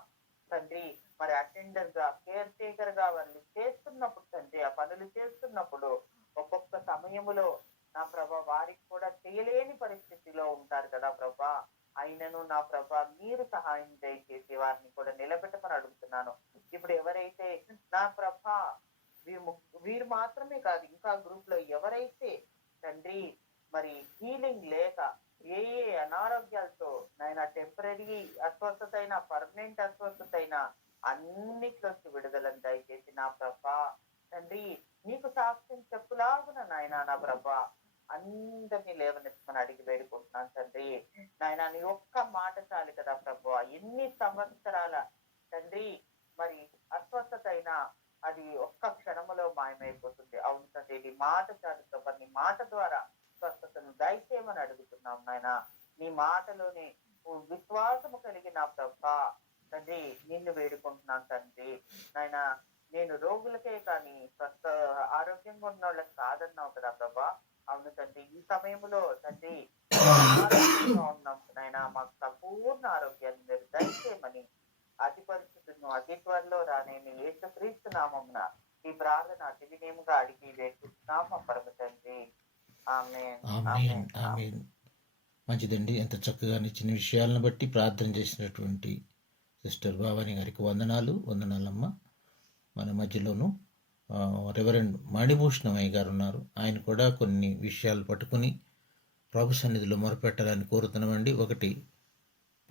తండ్రి. మరి అటెండర్ గా కేర్ టేకర్ గా వాళ్ళు చేస్తున్నప్పుడు తండ్రి ఆ పనులు చేస్తున్నప్పుడు ఒక్కొక్క సమయములో నా ప్రభా వారికి కూడా చేయలేని పరిస్థితిలో ఉంటారు కదా ప్రభా. అయినను నా ప్రభా మీరు సహాయం దయచేసి వారిని కూడా నిలబెట్టమని అడుగుతున్నాను. ఇప్పుడు ఎవరైతే నా ప్రభా వీరు మాత్రమే కాదు ఇంకా గ్రూప్ లో ఎవరైతే తండ్రి మరి హీలింగ్ లేక ఏ ఏ అనారోగ్యాలతో నాయన టెంపరీ అస్వస్థత అయినా పర్మనెంట్ అస్వస్థత అయినా అన్నిట్లోంచి విడుదలను దయచేసి నా ప్రభా తండ్రి నీకు సాక్ష్యం చెప్పులాగున నాయన నా ప్రభా అందరినీ లేవనెత్తమని అడిగి వేడుకుంటున్నాను తండ్రి. నాయన నీ ఒక్క మాట చాలు కదా ప్రభు. ఎన్ని సంవత్సరాల తండ్రి మరి అస్వస్థత అయినా అది ఒక్క క్షణములో మాయమైపోతుంది. అవును తండ్రి నీ మాట చాలు ప్రభు. నీ మాట ద్వారా స్వస్థతను దయచేయమని అడుగుతున్నాం నాయన. నీ మాటలోని విశ్వాసము కలిగిన ప్రభా తండ్రి నిన్ను వేడుకుంటున్నాను తండ్రి. నాయన నేను రోగులకే కానీ స్వస్థ ఆరోగ్యంగా ఉన్న వాళ్ళకి కాదన్నావు కదా ప్రభా. అవును తండ్రి ఈ సమయంలో తండ్రి ఉన్నాం నాయన మాకు సంపూర్ణ ఆరోగ్యాన్ని మీరు దయచేయమని అతి పరిస్థితులను అతి త్వరలో రానేమి యేసుక్రీస్తు నామమున ఈ ప్రార్థన అతి వినయముగా అడిగి వేడుకుంటున్నాము పరమ తండ్రి. ఆమేన్ ఆమేన్ ఆమేన్. మంచిదండి. ఎంత చక్కగా చిన్న విషయాలను బట్టి ప్రార్థన చేసినటువంటి సిస్టర్ భవానీ గారికి వందనాలమ్మ. మన మధ్యలోను రెవరెండ్ మణిభూషణమయ్య గారు ఉన్నారు. ఆయన కూడా కొన్ని విషయాలు పట్టుకుని ప్రభు సన్నిధిలో మొరపెట్టాలని కోరుతున్నామండి. ఒకటి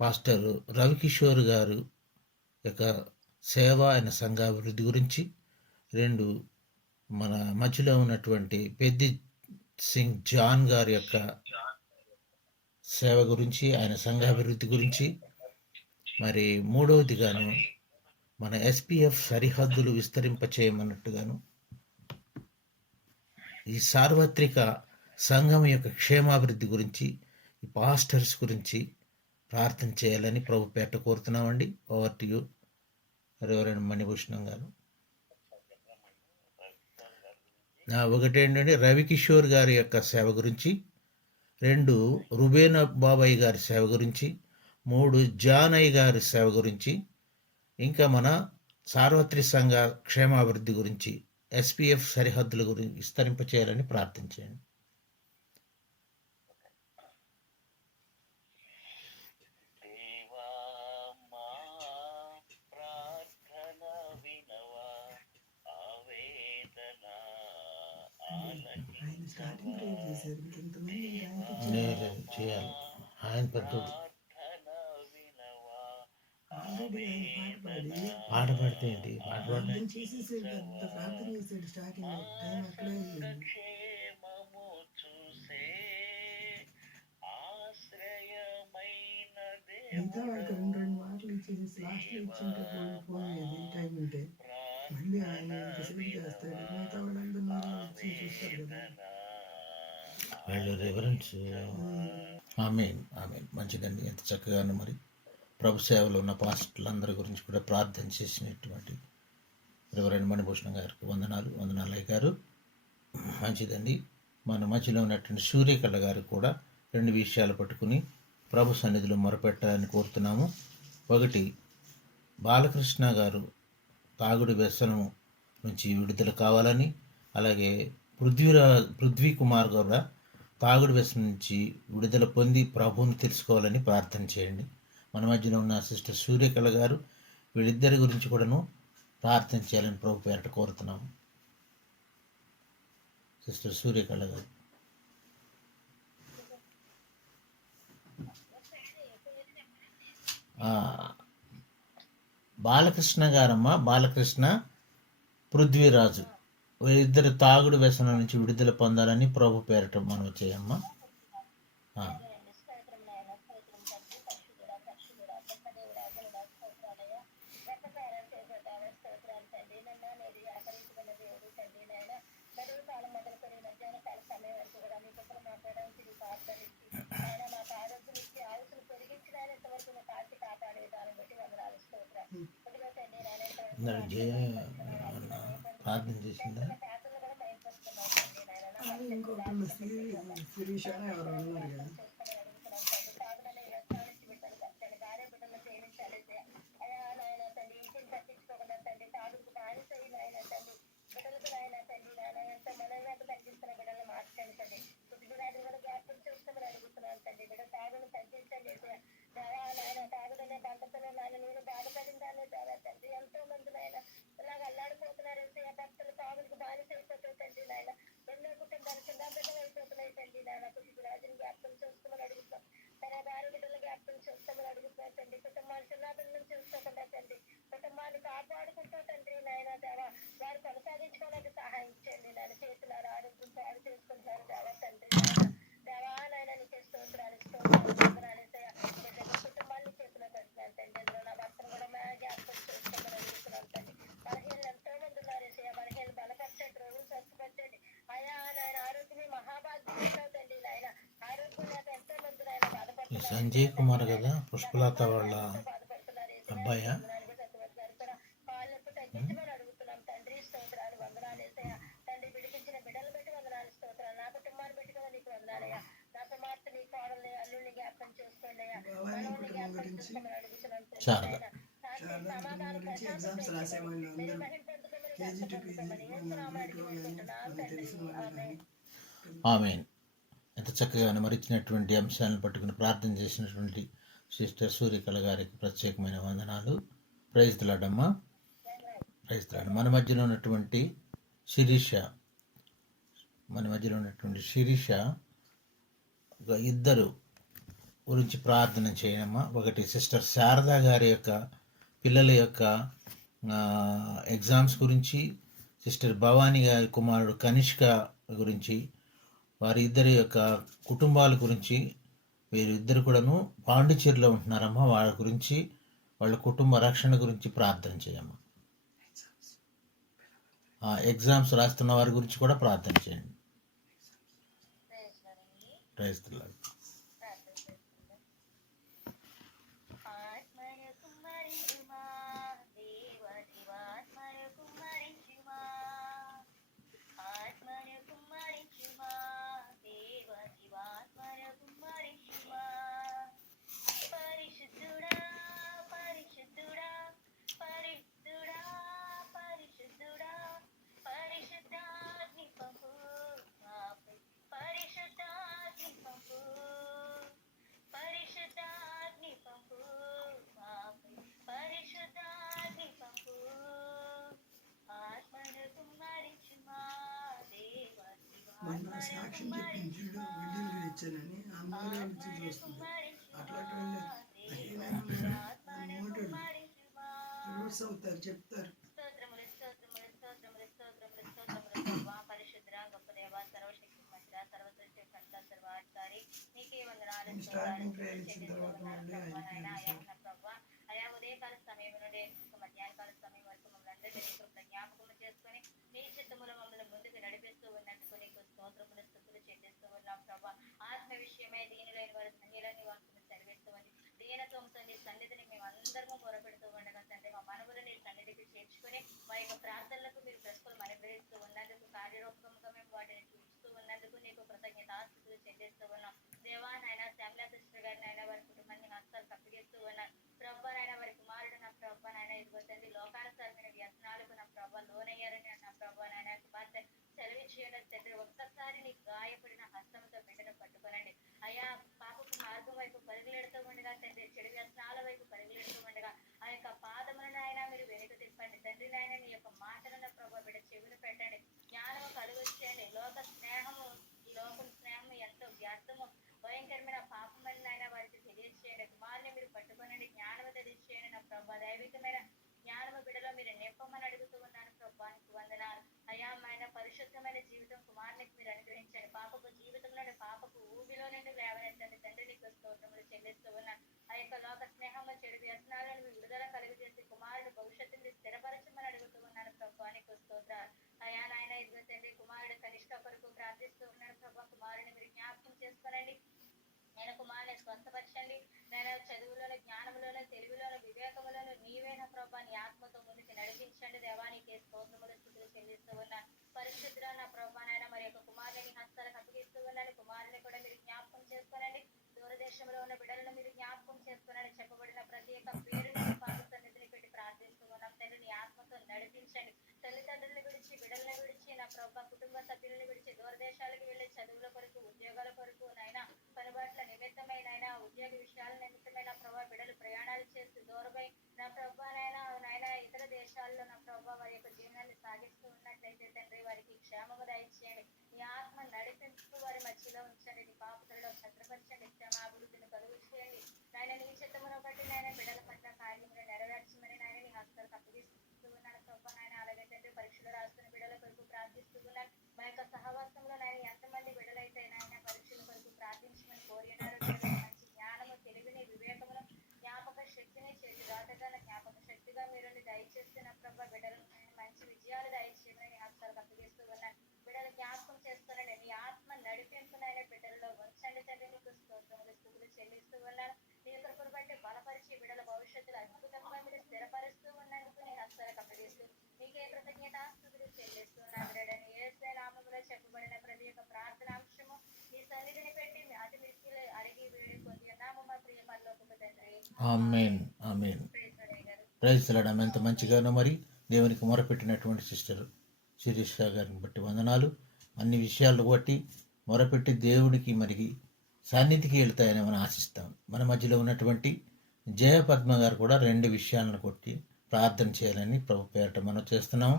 పాస్టర్ రవికిషోర్ గారు యొక్క సేవ ఆయన సంఘాభివృద్ధి గురించి, రెండు మన మధ్యలో ఉన్నటువంటి పెద్ది సింగ్ జాన్ గారి యొక్క సేవ గురించి ఆయన సంఘాభివృద్ధి గురించి, మరి మూడవదిగాను మన ఎస్పీఎఫ్ సరిహద్దులు విస్తరింపచేయమన్నట్టుగాను ఈ సార్వత్రిక సంఘం యొక్క క్షేమాభివృద్ధి గురించి ఈ పాస్టర్స్ గురించి ప్రార్థన చేయాలని ప్రభు పేట కోరుతున్నామండి. Over to you reverend Manibhushanam గారు. ఒకటి ఏంటంటే రవికిషోర్ గారి యొక్క సేవ గురించి, రెండు రుబేన్ బాబాయ్ గారి సేవ గురించి, మూడు జానయ్య గారి సేవ గురించి, ఇంకా మన సార్వత్రిక సంఘ క్షేమాభివృద్ధి గురించి ఎస్పీఎఫ్ సరిహద్దుల గురించి విస్తరింపచేయాలని ప్రార్థించండి. చేయాలి ఆయన పెద్దోడు పాట పాడితే ఏంటి, పాట పాడితే మిగతా వాళ్ళకి రెండు మాటలు ఇచ్చేసి లాస్ట్లో ఇచ్చింటే పోయేది టైం ఉంటే మళ్ళీ ఆయన ఎంతసేపు చేస్తాడు. మిగతా వాళ్ళందరూ వచ్చి చూస్తారు కదా వాళ్ళు రివరెన్స్. ఆమేన్ ఆమేన్. మంచిదండి. ఎంత చక్కగాను మరి ప్రభు సేవలో ఉన్న పాస్టర్లందరి గురించి కూడా ప్రార్థన చేసినటువంటి రెవరెండ్ మణిభూషణం గారికి వందనాలయ్య గారు. మంచిదండి. మన మధ్యలో ఉన్నటువంటి సూర్యకళ గారు కూడా రెండు విషయాలు పట్టుకుని ప్రభు సన్నిధిలో మొరపెట్టాలని కోరుతున్నాము. ఒకటి బాలకృష్ణ గారు తాగుడు వ్యసనం నుంచి విడుదల కావాలని, అలాగే పృథ్వీ కుమార్ కూడా తాగుడు వ్యసనం నుంచి విడుదల పొంది ప్రభువుని తెలుసుకోవాలని ప్రార్థన చేయండి. మన మధ్యలో ఉన్న సిస్టర్ సూర్యకళ గారు వీళ్ళిద్దరి గురించి కూడాను ప్రార్థన చేయాలని ప్రభు పేరట కోరుతున్నాము. సిస్టర్ సూర్యకళ గారు. బాలకృష్ణ గారమ్మ, బాలకృష్ణ పృథ్వీరాజు వీరిద్దరు తాగుడు వ్యసనం నుంచి విడుదల పొందాలని ప్రభు పేరట మనం చేయమ్మా. ప్రార్థన చేసిందా? ఇంకోటి శిరీష ఎవరు ఉన్నారు కదా, సంజయ్ కుమార్ కదా, పుష్పలత వాళ్ళ అబ్బాయా? శారద. ఎగ్జామ్స్ రాసేవాళ్ళు అందరూ KG2 తెలిసిన వాళ్ళు. ఆమేన్. ఎంత చక్కగా మరిచినటువంటి అంశాలను పట్టుకుని ప్రార్థన చేసినటువంటి సిస్టర్ సూర్యకళ గారికి ప్రత్యేకమైన వందనాలు. ప్రైజ్ ది లార్డ్ అమ్మా, ప్రైజ్ ది లార్డ్. మన మధ్యలో ఉన్నటువంటి శిరీష ఇద్దరు గురించి ప్రార్థన చేయనమ్మా. ఒకటి సిస్టర్ శారద గారి యొక్క పిల్లల యొక్క ఎగ్జామ్స్ గురించి, సిస్టర్ భవానీ గారి కుమారుడు కనిష్క గురించి, వారి ఇద్దరి యొక్క కుటుంబాల గురించి, వీరిద్దరు కూడాను పాండిచేరిలో ఉంటున్నారమ్మా. వాళ్ళ గురించి, వాళ్ళ కుటుంబ రక్షణ గురించి ప్రార్థన చేయమ్మా. ఎగ్జామ్స్ రాస్తున్న వారి గురించి కూడా ప్రార్థన చేయండి. Praise the lord. మొన్న సాక్ష్యం చెప్పింది చూడు, విడ్డీలు ఇచ్చానని అందులో నుంచి చూస్తుంది. అట్లాంటి వాళ్ళు రివర్స్ అవుతారు, చెప్తారు. స్టార్టింగ్ ప్రేయర్ ఇచ్చిన తర్వాత నుండి ఉదయకాల సమయం నుండి మధ్యాహ్నకాల సమయం వరకు మమ్మల్ని జ్ఞాపకం చేసుకొని నీ చిత్తములో మమ్మల్ని ముందుకు నడిపిస్తూ ఉన్నందుకు నీకు స్తోత్రములు స్తుతులు చెల్లిస్తూ ఉన్నాం ప్రభా. ఆత్మ విషయమై దీనిలోని వారి సన్నిధిలోని వాక్యం చదివిస్తూ ఉంది. దీనత్వంతో నీ సన్నిధిని మేము అందరము మొరపెడుతూ ఉండగా తండ్రి, మా మనవులు నీ సన్నిధికి చేర్చుకుని మా యొక్క ప్రార్థనలకు మీరు ప్రశ్నలు అనుగ్రహిస్తూ ఉన్నందుకు, కార్యరూపంగా మేము వాటిని చూస్తూ ఉన్నందుకు నీకు కృతజ్ఞతాస్తుతులు చెల్లిస్తూ ఉన్నాం దేవా. నాయన శ్యామలా సిస్టర్ గారిని ఆయన వారి కుటుంబాన్ని హస్తాలు తప్పిస్తూ ఉన్నాను ప్రభా. నాయన వారి కుమారుడు నా ప్రభా నాయన ఇదిగో తండ్రి లోకానుసారమైన వ్యసనాలు ప్రభా లోనయ్యారని నా ప్రభా నాయన కుమార్తె సెలవిచ్చేయడం తండ్రి ఒక్కసారి నీ గాయపడిన హస్తంతో బిడ్డను పట్టుకోనండి అయ్యా పాపకు మార్గం వైపు పరుగులెడుతూ ఉండగా తండ్రి చెడు వ్యసనాల వైపు పరుగులెడుతూ ఉండగా ఆ యొక్క పాదములను ఆయన మీరు వెనుక తిప్పండి తండ్రి నాయన నీ యొక్క మాటలను ప్రభావ బిడ్డ చెవులు పెట్టండి జ్ఞానము కలుగొచ్చేయండి లోక స్నేహము ఈ లోకం స్నేహము ఎంతో వ్యర్థము భయంకరమైన పాపమని నాయన వారికి తెలియజేయండి కుమారుని మీరు పట్టుకోనండి జ్ఞానము తెలియజేయండి నా ప్రభావ దైవికమైన జ్ఞానము బిడ్డలో మీరు నింపమని అడుగుతూ ఉన్నాను ప్రభానికి వందనాలు అయ్యా ఆయన పరిశుద్ధమైన జీవితం కుమారునికి మీరు అనుగ్రహించండి పాపపు జీవితంలోని పాపపు ఊబిలో నుండి లేవనెత్తండి తండ్రి నీకు స్తోత్రములు చెల్లిస్తూ ఉన్నాను ఆ యొక్క లోక స్నేహము చెడు వ్యసనాలను విడుదల కలుగజేసి కుమారుడు భవిష్యత్తుని స్థిరపరచమని అడుగుతూ ఉన్నాను ప్రభానికి స్తోత్రాలు అయ్యా నాయన ఇదిగో తండ్రి కుమారుడు కనిష్ట కొరకు ప్రార్థిస్తూ ఉన్నాడు ప్రభా కుమారుని మీరు జ్ఞాపకం చేసుకోనండి నేను కుమారుని స్వస్థపరచండి నేను చదువులోను జ్ఞానంలోను తెలివిలోను వివేకములను నీవేన ప్రభా నీ ఆత్మతో ముందుకు నడిపించండి దేవానికి స్తోత్రములు స్థుతులు చెల్లిస్తూ ఉన్నాను పరిశుద్ధుల నా ప్రభా నాయన మరి యొక్క కుమారుని హస్తాలకు అప్పగిస్తూ ఉన్నాను కుమారుని కూడా మీరు జ్ఞాపకం చేసుకోనండి దూరదేశంలో ఉన్న బిడ్డలను మీరు జ్ఞాపకం చేసుకోనని చెప్పబడిన ప్రతి ఒక్క పేరుని పాప సన్నిధిని పెట్టి ప్రార్థిస్తూ ఉన్నాం తండ్రి నీ ఆత్మతో నడిపించండి తల్లిదండ్రులను విడిచి బిడ్డలను విడిచి నా ప్రభా కుటుంబ సభ్యులను విడిచి దూరదేశాలకు వెళ్ళి చదువుల కొరకు ఉద్యోగాల కొరకు నైనా పనిబాట్ల నిమిత్తమైన ఉద్యోగ విషయాల నిమిత్తమైన ప్రభావ బిడ్డలు ప్రయాణాలు చేస్తూ దూరమై నా ప్రభా నాయన ఇతర దేశాల్లో నా ప్రభావ వారి యొక్క జీవనాన్ని సాగిస్తూ ఉన్నట్లయితే తండ్రి వారికి క్షేమము దయచేయండి నీ ఆత్మ నడిపించుతూ వారి మధ్యలో ఉంచండి నీ పాపతలో భద్రపరచండి క్షేమాభివృద్ధిని కలుగు చేయండి నాయన నీ చిత్తమును బట్టి నాయన బిడ్డల పట్ల కార్యములు నెరవేర్చమని నాయన నీ హస్తాలకు అప్పగిస్తూ ఉన్నాను ప్రభా నాయన అలాగే తండ్రి పరీక్షలు రాస్తున్న బిడ్డల కొరకు ప్రార్థిస్తూ ఉన్నాను మా యొక్క సహవాసంలో నాయన ఎంతమంది బిడ్డలైతే నాయన పరీక్షల కొరకు ప్రార్థించమని కోరినారు మంచి జ్ఞానము తెలివిని వివేకమును జ్ఞాపక శక్తిని చేసి రాతగాన జ్ఞాపక శక్తిగా మీరు దయచేస్తున్న ప్రభా బిడ్డలు మంచి విజయాలు దయచేయమని నీ హస్తాలకు అప్పగిస్తూ ఉన్నాను బిడ్డలు జ్ఞాపకం చేస్తున్నాను నీ ఆత్మ నడిపింపునైనా బిడ్డలలో ఉంచండి తండ్రి నీకు స్తోత్రములు స్థుతులు చెల్లిస్తూ ఉన్నాను నీ కృపను బట్టి బలపరిచి బిడ్డల భవిష్యత్తులో అద్భుతంగా మీరు స్థిరపరుస్తూ ఉన్నందుకు నీ హస్తాలకు అప్పగిస్తూ నీకే కృతజ్ఞత స్థుతులు చెల్లిస్తున్నాను బిడ్డని యేసు నామములో చెప్పబడిన ప్రతి ఒక్క ప్రార్థనాంశము నీ సన్నిధిని పెట్టి అతి మిక్కిలు అడిగి వేడి పొంది ఉన్నాము మా ప్రియ పరలోకపు తండ్రి ఆమేన్ ఆమేన్. Praise lord. ఎంత మంచిగానో మరి దేవునికి మొరపెట్టినటువంటి సిస్టర్ శిరీష గారిని బట్టి వందనాలు. అన్ని విషయాలు బట్టి మొరపెట్టి దేవుడికి మరి సన్నిధికి వెళ్తాయని మనం ఆశిస్తాం. మన మధ్యలో ఉన్నటువంటి జయపద్మ గారు కూడా 2 విషయాలను కొట్టి ప్రార్థన చేయాలని ప్రభు పేరట మనం చేస్తున్నాము.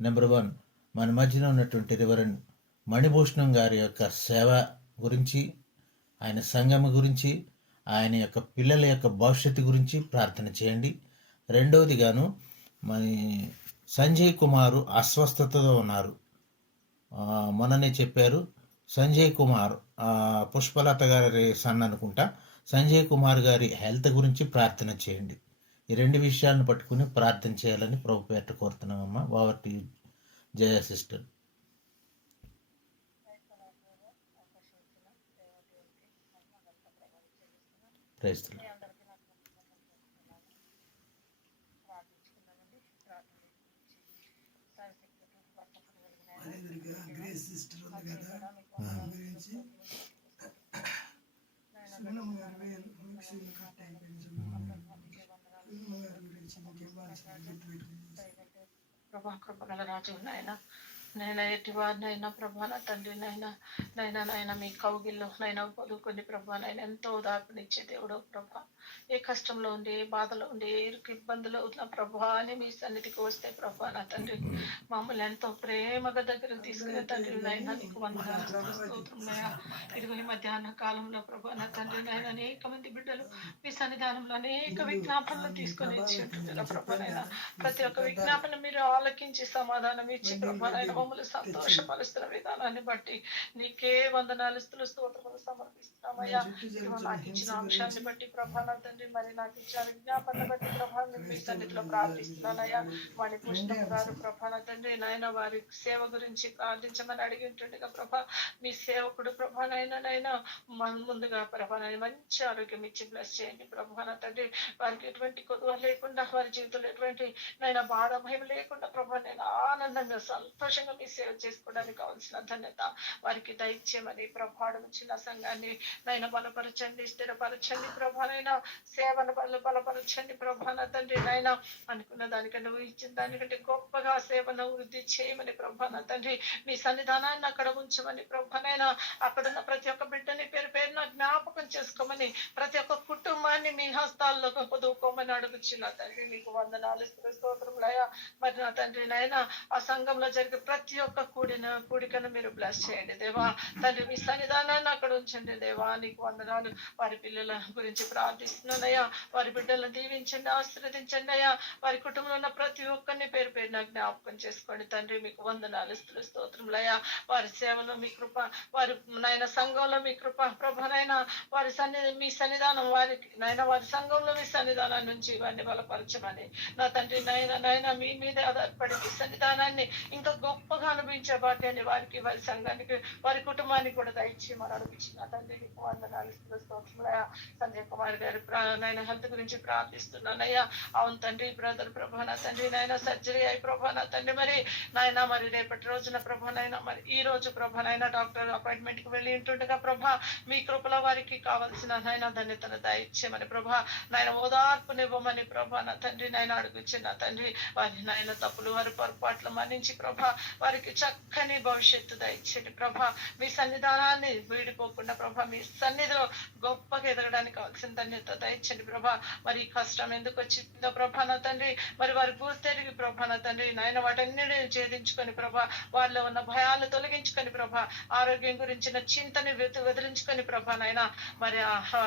నెంబర్ 1, మన మధ్యలో ఉన్నటువంటి రెవరెండ్ మణిభూషణం గారి యొక్క సేవ గురించి, ఆయన సంఘం గురించి, ఆయన యొక్క పిల్లల యొక్క భవిష్యత్తు గురించి ప్రార్థన చేయండి. రెండవదిగాను మన సంజయ్ కుమారు అస్వస్థతతో ఉన్నారు. మొన్ననే చెప్పారు. సంజయ్ కుమార్ పుష్పలత గారి సన్ అనుకుంటా. సంజయ్ కుమార్ గారి హెల్త్ గురించి ప్రార్థన చేయండి. ఈ 2 విషయాలను పట్టుకుని ప్రార్థన చేయాలని ప్రభు పేరట కోరుతున్నామమ్మా. Over to Jaya sister. Praise the Lord. అదేవిధంగా గ్రేస్ సిస్టర్ ఉంది కదా, ఆమె గురించి సుమనమ్మ గారు మిక్సీలు కట్ అయిపోయింది. సుమనమ్మ గారి గురించి మీకు ఇవ్వాల్సిన ప్రభా కృపగల రాజు నాయన నైనా ఎటువారినైనా ప్రభా నా తండ్రి నైనా మీ కౌగిల్లో నైనా పొదుకొని ప్రభా నైనా ఎంతో ఓదార్పునిచ్చే దేవుడు ప్రభా. ఏ కష్టంలో ఉండి, ఏ బాధలో ఉండి, ఏ ఇబ్బందులో ఉన్న ప్రభా అని మీ సన్నిధికి వస్తే ప్రభా నా తండ్రి మమ్మల్ని ఎంతో ప్రేమగా దగ్గరకు తీసుకునే తండ్రి నైనా నీకు వందనాలు. ఇదిగో ఈ మధ్యాహ్న కాలంలో ప్రభా నా తండ్రి నైనా అనేక మంది బిడ్డలు మీ సన్నిధానంలో అనేక విజ్ఞాపనలు తీసుకొని ఇచ్చి ఉంటున్నారు ప్రభా నైనా. ప్రతి ఒక్క విజ్ఞాపన మీరు ఆలకించి సమాధానం ఇచ్చి ప్రభా నైనా మమ్మల్ని సంతోషపరుస్తున్న విధానాన్ని బట్టి నీకే వందనాలు స్తోత్రములు సమర్పిస్తున్నామయ్యా. నాకు ఇచ్చిన అంశాన్ని బట్టి ప్రభా నా తండ్రి మరి నాకు ఇచ్చిన విజ్ఞాపన బట్టి ప్రభా మీ సన్నిధిలో ప్రార్థిస్తున్నానయ్యా. మణిభూషణం గారు ప్రభా నా తండ్రి నాయన వారి సేవ గురించి ప్రార్థించమని అడిగి ఉంటుండగా ప్రభా మీ సేవకుడు ప్రభా నైనా ముందుగా ప్రభా మంచి ఆరోగ్యం ఇచ్చి బ్లెస్ చేయండి ప్రభా నా తండ్రి. వారికి ఎటువంటి కొదువ లేకుండా, వారి జీవితంలో ఎటువంటి నైనా బాధ భయం లేకుండా ప్రభా నేను ఆనందంగా సంతోషంగా మీ సేవ చేసుకోవడానికి కావాల్సిన ధన్యత వారికి దయచేయమని ప్రభావం చిన్న సంఘాన్ని నైనా బలపరచండి, స్థిరపరచండి ప్రభానైనా సేవను బలపరచండి ప్రభాన తండ్రి నైనా అనుకున్న దానికంటే ఊహించిన దానికంటే గొప్పగా సేవను వృద్ధి చేయమని ప్రభాన తండ్రి మీ సన్నిధానాన్ని అక్కడ ఉంచమని ప్రభానైనా అక్కడున్న ప్రతి ఒక్క బిడ్డని పేరు పేరున జ్ఞాపకం చేసుకోమని ప్రతి ఒక్క కుటుంబాన్ని మీ హస్తాల్లో పొదువుకోమని అడుగుచున్న తండ్రి మీకు వందనాలు స్తోత్రములయ్యా. మరి నా తండ్రి నైనా ఆ సంఘంలో జరిగే ప్రతి ఒక్క కూడికను మీరు బ్లెస్ చేయండి దేవా తండ్రి మీ సన్నిధానాన్ని అక్కడ ఉంచండి దేవా నీకు వందనాలు. వారి పిల్లల గురించి ప్రార్థిస్తున్నానయ్యా, వారి బిడ్డలను దీవించండి, ఆశీర్వదించండి అయ్యా. వారి కుటుంబంలో ఉన్న ప్రతి ఒక్కరిని పేరు పేరున జ్ఞాపకం చేసుకోండి తండ్రి మీకు వందనాలు స్తోత్రములయ్యా. వారి సేవలో మీ కృప, వారి నాయన సంఘంలో మీ కృప ప్రభనైనా వారి మీ సన్నిధానం వారికి నైనా వారి సంఘంలో మీ సన్నిధానం నుంచి ఇవన్నీ బలపరచమని నా తండ్రి నైనా మీ మీద ఆధారపడి మీ సన్నిధానాన్ని ఇంకా గొప్పగా అనుభవించే భాగ్యాన్ని వారికి వారి సంఘానికి వారి కుటుంబానికి కూడా దయచేయమని అడుగుతున్నా తండ్రి నీకు వందనాలు స్తోత్రములయ్యా. సంజయ్ కుమార్ గారి నాయన హెల్త్ గురించి ప్రార్థిస్తున్నానయ్యా. అవును తండ్రి బ్రదర్ ప్రభాన తండ్రి నాయన సర్జరీ అయి ప్రభాన తండ్రి మరి నాయన మరి రేపటి రోజున ప్రభానైనా మరి ఈ రోజు ప్రభానైనా డాక్టర్ అపాయింట్మెంట్ కి వెళ్ళి ఉంటుండగా ప్రభా మీ కృపలో వారికి కావాల్సిన నాయన ధన్యతను దయచేయమని ప్రభా నాయన ఓదార్పునివ్వమని ప్రభా నా తండ్రి నాయన అడుగుచున్న తండ్రి వారి నాయన తప్పులు వారి పొరపాట్లు మన్నించి ప్రభా వారికి చక్కని భవిష్యత్తు దయచేయండి ప్రభా. మీ సన్నిధానాన్ని వీడిపోకుండా ప్రభా మీ సన్నిధిలో గొప్పగా ఎదగడానికి కావాల్సిన ధన్యత దయచండి ప్రభా. మరి ఈ కష్టం ఎందుకు వచ్చిందో ప్రభా నా తండ్రి మరి వారి పూర్తిరిగి ప్రభా నా తండ్రి నాయన వాటన్నిటిని ఛేదించుకొని ప్రభా వారిలో ఉన్న భయాలు తొలగించుకొని ప్రభా ఆరోగ్యం గురించిన చింతని వదిలించుకొని ప్రభా నాయన మరి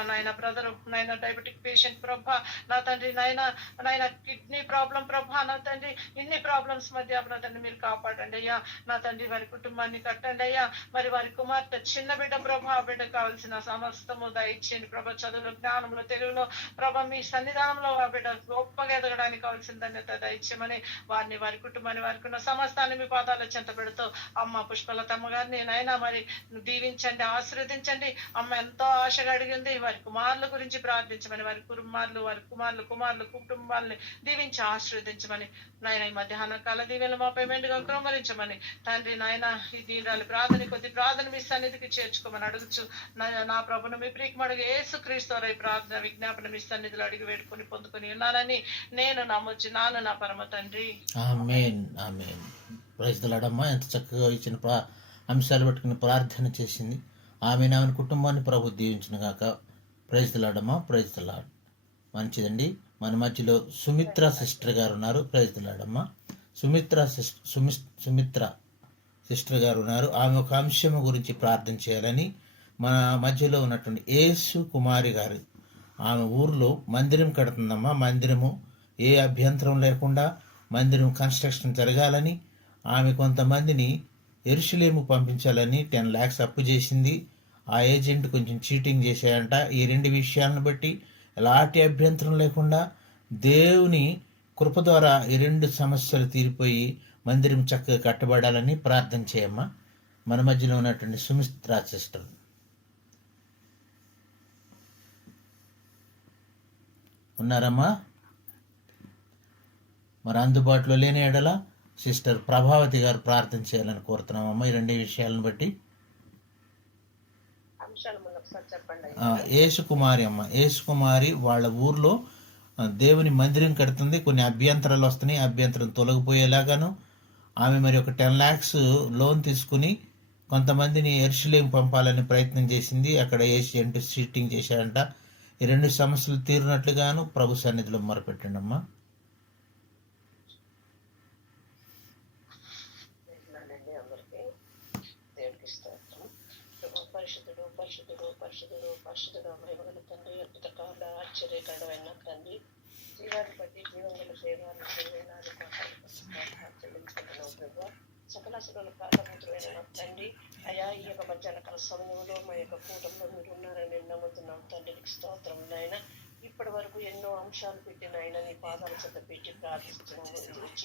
నాయన బ్రదర్ నాయన డయాబెటిక్ పేషెంట్ ప్రభా నా తండ్రి నాయన కిడ్నీ ప్రాబ్లం ప్రభా నా తండ్రి ఇన్ని ప్రాబ్లమ్స్ మధ్య బ్రదర్ని మీరు కాపాడండి అయ్యా. నా తండ్రి వారి కుటుంబాన్ని కట్టండి అయ్యా. మరి వారి కుమార్తె చిన్న బిడ్డ ప్రభా బిడ్డ కావాల్సిన సమస్తము దయచేయండి ప్రభా. చదువులో జ్ఞానంలో తెలుగులో ప్రభా మీ సన్నిధానంలో ఆ బిడ్డ గొప్పగా ఎదగడానికి కావాల్సిన ధన్యత దయచేయమని వారిని వారి కుటుంబాన్ని వారికి ఉన్న సమస్తాన్ని మీ పాదాల చెంత పెడుతూ అమ్మ పుష్పలతమ్మ గారిని నైనా మరి దీవించండి, ఆశీర్వదించండి. అమ్మ ఎంతో ఆశగా అడిగింది వారి కుమారుల గురించి ప్రార్థించమని వారి కుమారులు కుటుంబాలని దీవించి ఆశీర్వదించమని నాయన ఈ మధ్యాహ్న కాల దీవెనలు మాపై మెండుగా కుమరించమని తండ్రి నాయన ఈ దీనాలు కొద్ది ప్రార్థన మీ సన్నిధికి చేర్చుకోమని అడుగుచు నా ప్రభును మీ ప్రియకుమారుడు యేసుక్రీస్తు వారి ప్రార్థన విజ్ఞాపన మీ సన్నిధిలో అడిగి వేడుకొని పొందుకొని ఉన్నానని నేను నమ్ముచున్నాను నా పరమ తండ్రి. Amen amen. Praise the Lord. అమ్మా ఎంత చక్కగా ఇచ్చిన అంశాలు పట్టుకుని ప్రార్థన చేసింది. ఆమె కుటుంబాన్ని ప్రభు దీవించిన గాక. ప్రైజ్ ది లార్డ్ అమ్మా, ప్రైజ్ ది లార్డ్. మంచిదండి. మన మధ్యలో సుమిత్ర సిస్టర్ గారు ఉన్నారు. ప్రైజ్ ది లార్డ్ అమ్మా. సుమిత్ర సిస్టర్ గారు ఉన్నారు. ఆమె ఒక అంశం గురించి ప్రార్థన చేయాలని మన మధ్యలో ఉన్నటువంటి యేసు కుమారి గారు ఆమె ఊర్లో మందిరం కడుతుందమ్మా. మందిరము ఏ అభ్యంతరం లేకుండా మందిరం కన్స్ట్రక్షన్ జరగాలని ఆమె కొంతమందిని యెరూషలేము పంపించాలని 10 lakhs అప్పు చేసింది. ఆ ఏజెంట్ కొంచెం చీటింగ్ చేశాయంట. ఈ 2 విషయాలను బట్టి ఎలాంటి అభ్యంతరం లేకుండా దేవుని కృప ద్వారా ఈ 2 సమస్యలు తీరిపోయి మందిరం చక్కగా కట్టబడాలని ప్రార్థన చేయమ్మా. మన మధ్యలో ఉన్నటువంటి సుమిత్ర సిస్టర్ ఉన్నారమ్మా. మరి అందుబాటులో లేని ఎడల సిస్టర్ ప్రభావతి గారు ప్రార్థన చేయాలని కోరుతున్నామమ్మా. ఈ 2 విషయాలను బట్టి యేసుకుమారి అమ్మ, యేసుకుమారి వాళ్ళ ఊర్లో దేవుని మందిరం కడుతుంది. కొన్ని అభ్యంతరాలు వస్తున్నాయి. అభ్యంతరం తొలగిపోయేలాగాను ఆమె మరి ఒక 10 lakhs లోన్ తీసుకుని కొంతమందిని యెరూషలేము పంపాలని ప్రయత్నం చేసింది. అక్కడ ఏజెంట్ చీటింగ్ చేశాడంట. ఈ 2 సమస్యలు తీరినట్లుగాను ప్రభు సన్నిధిలో మొరపెట్టండి అమ్మా. పరిశుద్ధుడు మహిమగల తండ్రి, అద్భుతకారుడ, ఆశ్చర్యకరుడైన తండ్రి, జీవాన్ని బట్టి జీవంగల దేవాన్ని చెల్లించుకుంటున్నావు ప్రభు. సకల కారణమైన తండ్రి అయా ఈ యొక్క మధ్యాహ్న కాల సమయంలో మా యొక్క కూటంలో మీరు ఉన్నారని నేను నమ్ముతున్నాం తండ్రి. నీకు స్తోత్రం నాయన. ఇప్పటి వరకు ఎన్నో అంశాలు పెట్టిన ఆయన నీ పాదాల చెంత పెట్టి ప్రార్థించి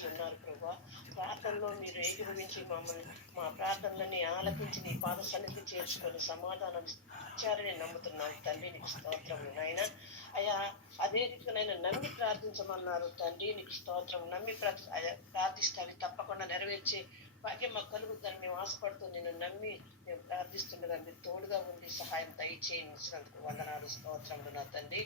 ఉన్నారు ప్రభా. ప్రార్థనలో మీరు ఏకీభవించి మమ్మల్ని మా ప్రార్థనలని ఆలకించి నీ పాద సన్నిధి చేర్చుకొని సమాధానం ఇచ్చారని నమ్ముతున్నాను తండ్రి. నీకు స్తోత్రం నాయన. అయా అదే రీతిగానైనా నమ్మి ప్రార్థించమన్నారు తండ్రి. నీకు స్తోత్రం. నమ్మి ప్రార్థిస్తే అవి తప్పకుండా నెరవేర్చే భాగ్యం మాకు కలుగుద్దని మేము ఆశపడుతూ నిన్ను నమ్మి మేము ప్రార్థిస్తుండగా మీరు తోడుగా ఉండి సహాయం దయచేయించినందుకు వందనాలు స్తోత్రములు నా తండ్రి.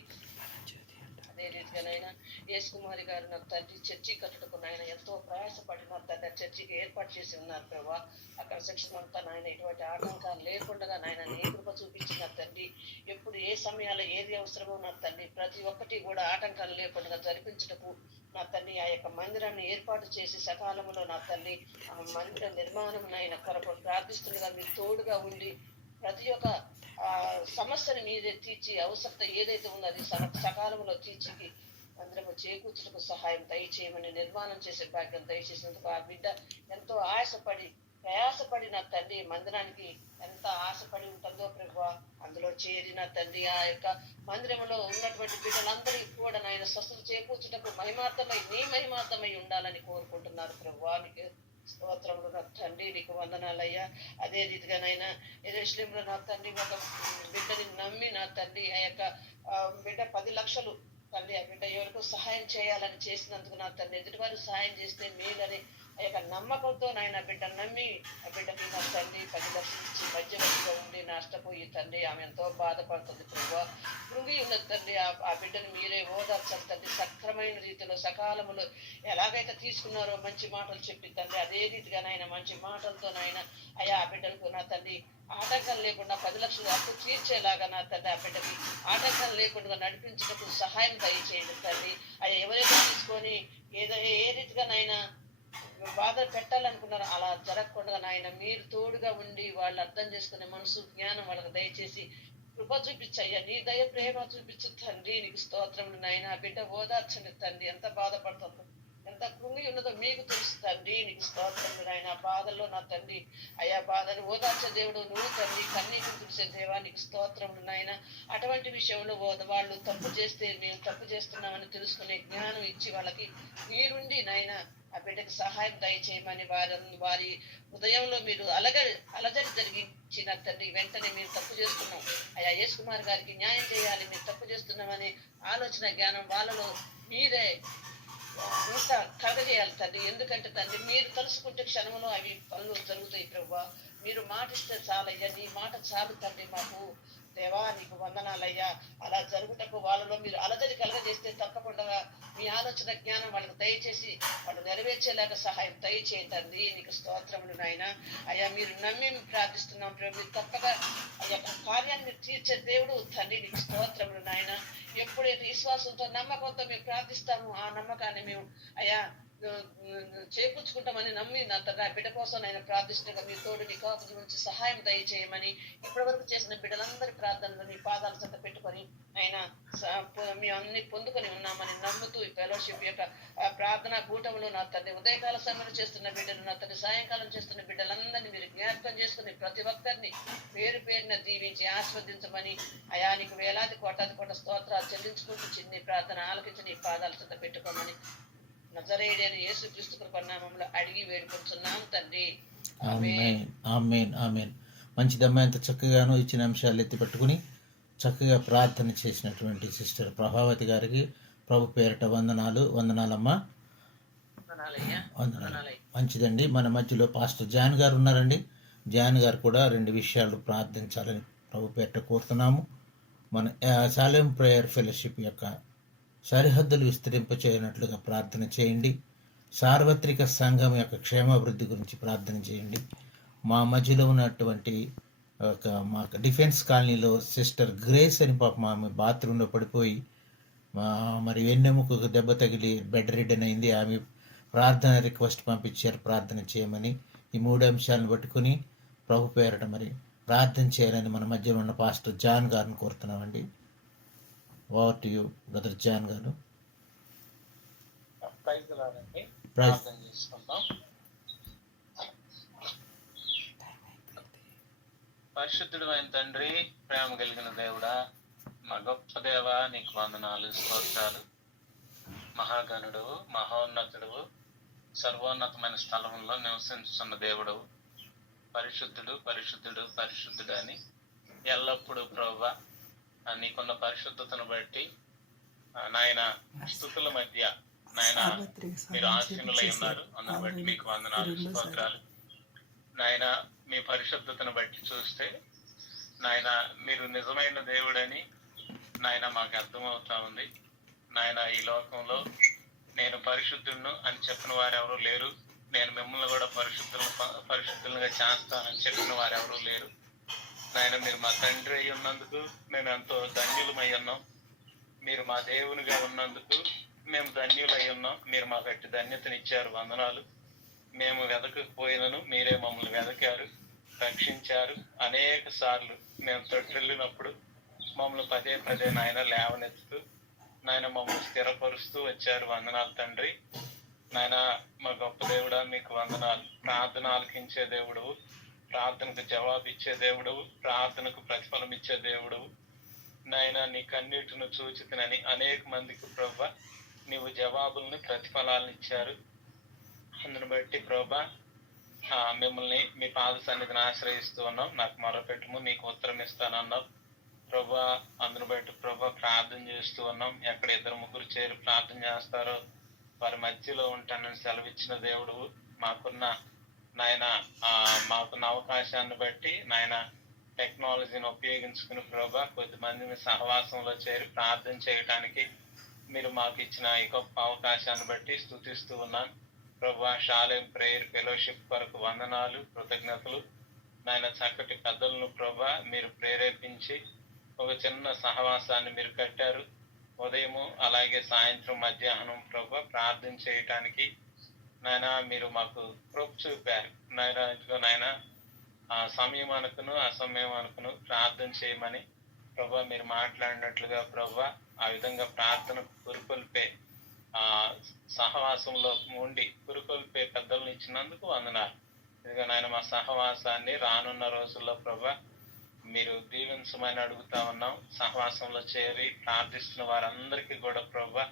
అదే రీతిగా నాయన యేసు కుమారి గారు నా తండ్రి చర్చి కట్టుటకు నాయన ఎంతో ప్రయాసపడి నా తండ్రి చర్చికి ఏర్పాటు చేసి ఉన్నారు ప్రభావ. ఆ కన్స్ట్రక్షన్ అంతా నాయన ఎటువంటి ఆటంకాలు లేకుండా నాయన నీ కృప చూపించిన తండ్రి. ఎప్పుడు ఏ సమయాల్లో ఏది అవసరమో నా తండ్రి ప్రతి ఒక్కటి కూడా ఆటంకాలు లేకుండా జరిపించుటకు నా తల్లి ఆ యొక్క మందిరాన్ని ఏర్పాటు చేసి సకాలంలో నా తల్లి ఆ మందిర నిర్మాణం నాయన కొరకు ప్రార్థిస్తుండగా మీరు తోడుగా ఉండి ప్రతి ఒక్క సమస్యను మీరే తీర్చి అవసరత ఏదైతే ఉందో అది సకాలంలో తీర్చి మందిరము చేకూర్చుటకు సహాయం దయచేయమని నిర్మాణం చేసే భాగ్యం దయచేసినందుకు ఆ బిడ్డ ఎంతో ఆశపడి ప్రయాసపడి నా తండ్రి మందిరానికి ఎంత ఆశపడి ఉంటుందో ప్రభు అందులో చేరిన తండ్రి ఆ యొక్క మందిరంలో ఉన్నటువంటి బిడ్డలందరికీ కూడా నాయన స్వస్థత చేకూర్చుటకు మహిమార్థమై నీ మహిమార్థమై ఉండాలని కోరుకుంటున్నారు ప్రభు. నీకు స్తోత్రములు నా తండ్రి, నీకు వందనాలయ్యా. అదే రీతిగా నైనా యెరూషలేములో నా తండ్రి ఒక బిడ్డని నమ్మి నా తండ్రి ఆ యొక్క బిడ్డ 10 లక్షలు తండ్రి ఆ బిడ్డ ఎవరికో సహాయం చేయాలని చేసినందుకు నా తండ్రి ఎదుటివారు సహాయం చేస్తే మేలని ఆ యొక్క నమ్మకంతో నాయన బిడ్డ నమ్మి ఆ బిడ్డకి నా తండ్రి 10 లక్షలు ఇచ్చి మధ్యవర్తిగా ఉండి నష్టపోయి తండ్రి ఆమె ఎంతో బాధపడుతుంది ప్రభు. కృంగి ఉన్నది తండ్రి ఆ బిడ్డను మీరే ఓదార్చాలి తండ్రి. సక్రమైన రీతిలో సకాలంలో ఎలాగైతే తీసుకున్నారో మంచి మాటలు చెప్పి తండ్రి అదే రీతిగా నాయన మంచి మాటలతో నాయన అయ్యా ఆ బిడ్డలకు నా తండ్రి ఆటంకం లేకుండా 10 లక్షలు అప్పు తీర్చేలాగా నా తండ్రి ఆ బిడ్డకి ఆటంకం లేకుండా నడిపించటకు సహాయం దయచేయండి తండ్రి. అయ్యా ఎవరైతే తీసుకొని ఏ రీతిగా నాయన బాధ పెట్టాలనుకున్నారు అలా జరగకుండా నాయన మీరు తోడుగా ఉండి వాళ్ళు అర్థం చేసుకునే మనసు జ్ఞానం వాళ్ళకి దయచేసి కృప చూపించయ్యా. నీ దయ ప్రేమ చూపించు తండ్రి. నీకు స్తోత్రములు నాయన. బిడ్డ ఓదార్చండి తండ్రి. ఎంత బాధపడుతుందో ఎంత కృంగి ఉన్నదో మీకు తెలుసు తండ్రి. నీకు స్తోత్రములు నాయన. బాధల్లో నా తండ్రి అయ్యా బాధను ఓదార్చే దేవుడు నువ్వు తండ్రి. కన్నీటిని తుడిసే దేవా నీకు స్తోత్రములు నాయన. అటువంటి విషయంలో వాళ్ళు తప్పు చేస్తే మేము తప్పు చేస్తున్నామని తెలుసుకునే జ్ఞానం ఇచ్చి వాళ్ళకి మీరుండి నాయన ఆ బిడ్డకి సహాయం దయచేయమని వారి ఉదయంలో మీరు అలజడి జరిగించిన తండ్రి వెంటనే మీరు తప్పు చేస్తున్నాం అయ్యా యేసు కుమార్ గారికి న్యాయం చేయాలి మీరు తప్పు చేస్తున్నామని ఆలోచన జ్ఞానం వాళ్ళలో మీరే ఇంకా కలగజేయాలి తండ్రి. ఎందుకంటే తండ్రి మీరు తలుసుకుంటే క్షణంలో అవి పనులు జరుగుతాయి ప్రభు. మీరు మాటిస్తే చాలయ్యా. నీ మాట చాలు తండ్రి మాకు. దేవా నీకు వందనాలయ్యా. అలా జరుగుటకు వాళ్ళలో మీరు అలజడి కలగజేస్తే తప్పకుండా మీ ఆలోచన జ్ఞానం వాళ్ళకి దయచేసి వాళ్ళు నెరవేర్చేలాగా సహాయం దయచేయండి. నీకు స్తోత్రములు నాయన. అయ్యా మీరు నమ్మి ప్రార్థిస్తున్నాం ప్రభు. మీరు తప్పగా ఆ యొక్క కార్యాన్ని తీర్చే దేవుడు తండ్రి. నీకు స్తోత్రములు నాయన. ఎప్పుడైతే విశ్వాసంతో నమ్మకంతో మేము ప్రార్థిస్తాము ఆ నమ్మకాన్ని మేము అయ్యా చేకూర్చుకుంటామని నమ్మి నా తన బిడ్డ కోసం ఆయన ప్రార్థిస్తుండగా మీ తోడు నీ కాపుల నుంచి సహాయం దయచేయమని ఇప్పటి వరకు చేసిన బిడ్డలందరి ప్రార్థనలు నీ పాదాల చెంత పెట్టుకొని ఆయన మేము అన్ని పొందుకొని ఉన్నామని నమ్ముతూ ఈ ఫెలోషిప్ యొక్క ప్రార్థనా కూటములు నా తండ్రి ఉదయకాల సమయంలో చేస్తున్న బిడ్డలు నా తండ్రి సాయంకాలం చేస్తున్న బిడ్డలందరినీ మీరు జ్ఞాపకం చేసుకుని ప్రతి ఒక్కరిని పేరు పేరున దీవించి ఆస్వాదించమని అయా నీకు వేలాది కోటాది స్తోత్రాలు చెల్లించుకుంటూ చిన్ని ప్రార్థన ఆలకించి నీ పాదాల చెంత పెట్టుకోమని నజరేయుడైన యేసుక్రీస్తు కృప నామములో అడిగి వేడుకుంటున్నాం తండ్రి. ఆమేన్ ఆమేన్ ఆమేన్. మంచిదమ్మా. ఎంత చక్కగానో ఇచ్చిన అంశాలు ఎత్తి పట్టుకుని చక్కగా ప్రార్థన చేసినటువంటి సిస్టర్ ప్రభావతి గారికి ప్రభు పేరిట వందనాలమ్మా. వందనాలు. మంచిదండి. మన మధ్యలో పాస్టర్ జాన్ గారు ఉన్నారండి. జాన్ గారు కూడా 2 విషయాలు ప్రార్థించాలని ప్రభు పేరిట కోరుతున్నాము. మన సాలెం ప్రేయర్ ఫెలోషిప్ యొక్క సరిహద్దులు విస్తరింపచేయనట్లుగా ప్రార్థన చేయండి. సార్వత్రిక సంఘం యొక్క క్షేమాభివృద్ధి గురించి ప్రార్థన చేయండి. మా మధ్యలో ఉన్నటువంటి మా డిఫెన్స్ కాలనీలో సిస్టర్ గ్రేస్ అని పాప ఆమె బాత్రూంలో పడిపోయి మరి వెన్నెముకకు దెబ్బ తగిలి బెడ్ రిడన్ అయింది. ఆమె ప్రార్థన రిక్వెస్ట్ పంపించారు ప్రార్థన చేయమని. ఈ 3 అంశాలను పట్టుకుని ప్రభు పేరట మరి ప్రార్థన చేయాలని మన మధ్యలో ఉన్న పాస్టర్ జాన్ గారిని కోరుతున్నామండి. Over to you brother John గారు. ప్రార్థన చేసుకుందాం. పరిశుద్ధుడు అయిన తండ్రి, ప్రేమ కలిగిన దేవుడా, మా గొప్ప దేవ, నీకు వందనాలు స్తోత్రాలు. మహాగణుడు, మహోన్నతుడు, సర్వోన్నతమైన స్థలంలో నివసించుతున్న దేవుడు, పరిశుద్ధుడు పరిశుద్ధుడు పరిశుద్ధుడు అని ఎల్లప్పుడూ ప్రభువా నీకున్న పరిశుద్ధతను బట్టి నాయన స్తుతుల మధ్య నాయన మీరు ఆశీనులై ఉన్నారు. అందుని బట్టి మీకు వందనాలు స్తోత్రాలు. నాయన మీ పరిశుద్ధతను బట్టి చూస్తే నాయన మీరు నిజమైన దేవుడని నాయన మాకు అర్థమవుతా ఉంది. నాయన ఈ లోకంలో నేను పరిశుద్ధులను అని చెప్పిన వారు ఎవరు లేరు. నేను మిమ్మల్ని కూడా పరిశుద్ధులుగా చేస్తానని చెప్పిన వారు ఎవరు లేరు. నాయన మీరు మా తండ్రి అయి ఉన్నందుకు మేము ఎంతో ధన్యులమై ఉన్నాం. మీరు మా దేవునిగా ఉన్నందుకు మేము ధన్యులై ఉన్నాం. మీరు మాకు అట్టి ధన్యతనిచ్చారు, వందనాలు. మేము వెతకపోయినను మీరే మమ్మల్ని వెతకారు, రక్షించారు. అనేక సార్లు మేము తొట్టిల్లినప్పుడు మమ్మల్ని పదే పదే నాయన లేవనెత్తుతూ నాయన మమ్మల్ని స్థిరపరుస్తూ వచ్చారు, వందనాలు తండ్రి. నాయన మా గొప్ప దేవుడా మీకు వందనాలు. ప్రార్థన ఆలకించే దేవుడు, ప్రార్థనకు జవాబిచ్చే దేవుడు, ప్రార్థనకు ప్రతిఫలం ఇచ్చే దేవుడు. నాయన నీ కన్నీటిని చూచితనని అనేక మందికి ప్రభా నీవు జవాబుల్ని ప్రతిఫలాలను ఇచ్చారు. అందును బట్టి ప్రభా మిమ్మల్ని మీ పాద సన్నిధిని ఆశ్రయిస్తూ ఉన్నాం. నాకు మొరపెట్టుము, నీకు ఉత్తరం ఇస్తానన్నావు ప్రభా. అందును బట్టి ప్రభా ప్రార్థన చేస్తూ ఉన్నాం. ఎక్కడ 2-3 చేరి ప్రార్థన చేస్తారో వారి మధ్యలో ఉంటానని సెలవిచ్చిన దేవుడు. మాకున్న నాయన మాకున్న అవకాశాన్ని బట్టి నాయన టెక్నాలజీని ఉపయోగించుకుని ప్రభా కొద్దిమందిని సహవాసంలో చేరి ప్రార్థన చేయడానికి మీరు మాకు ఇచ్చిన ఈ గొప్ప అవకాశాన్ని బట్టి స్తుతిస్తూ ఉన్నాను ప్రభా. షాలేం ప్రేయర్ ఫెలోషిప్ కొరకు వందనాలు, కృతజ్ఞతలు. నాయన చక్కటి పెద్దలను ప్రభా మీరు ప్రేరేపించి ఒక చిన్న సహవాసాన్ని మీరు కట్టారు. ఉదయము అలాగే సాయంత్రం మధ్యాహ్నం ప్రభా ప్రార్థన చేయటానికి నాయన మీరు మాకు కృప చూపారు. నాయన సమయం అనుకును అసమయం అనుకును ప్రార్థన చేయమని ప్రభా మీరు మాట్లాడినట్లుగా ప్రభా ఆ విధంగా ప్రార్థన పురుకొల్పే సహవాసంలో ఉండి పురుకొల్పే పెద్దలను ఇచ్చినందుకు వందనాలు. ఇదిగో నాయన మా సహవాసాన్ని రానున్న రోజుల్లో ప్రభా మీరు దీవించమని అడుగుతా ఉన్నాం. సహవాసంలో చేరి ప్రార్థిస్తున్న వారందరికీ కూడా ప్రభా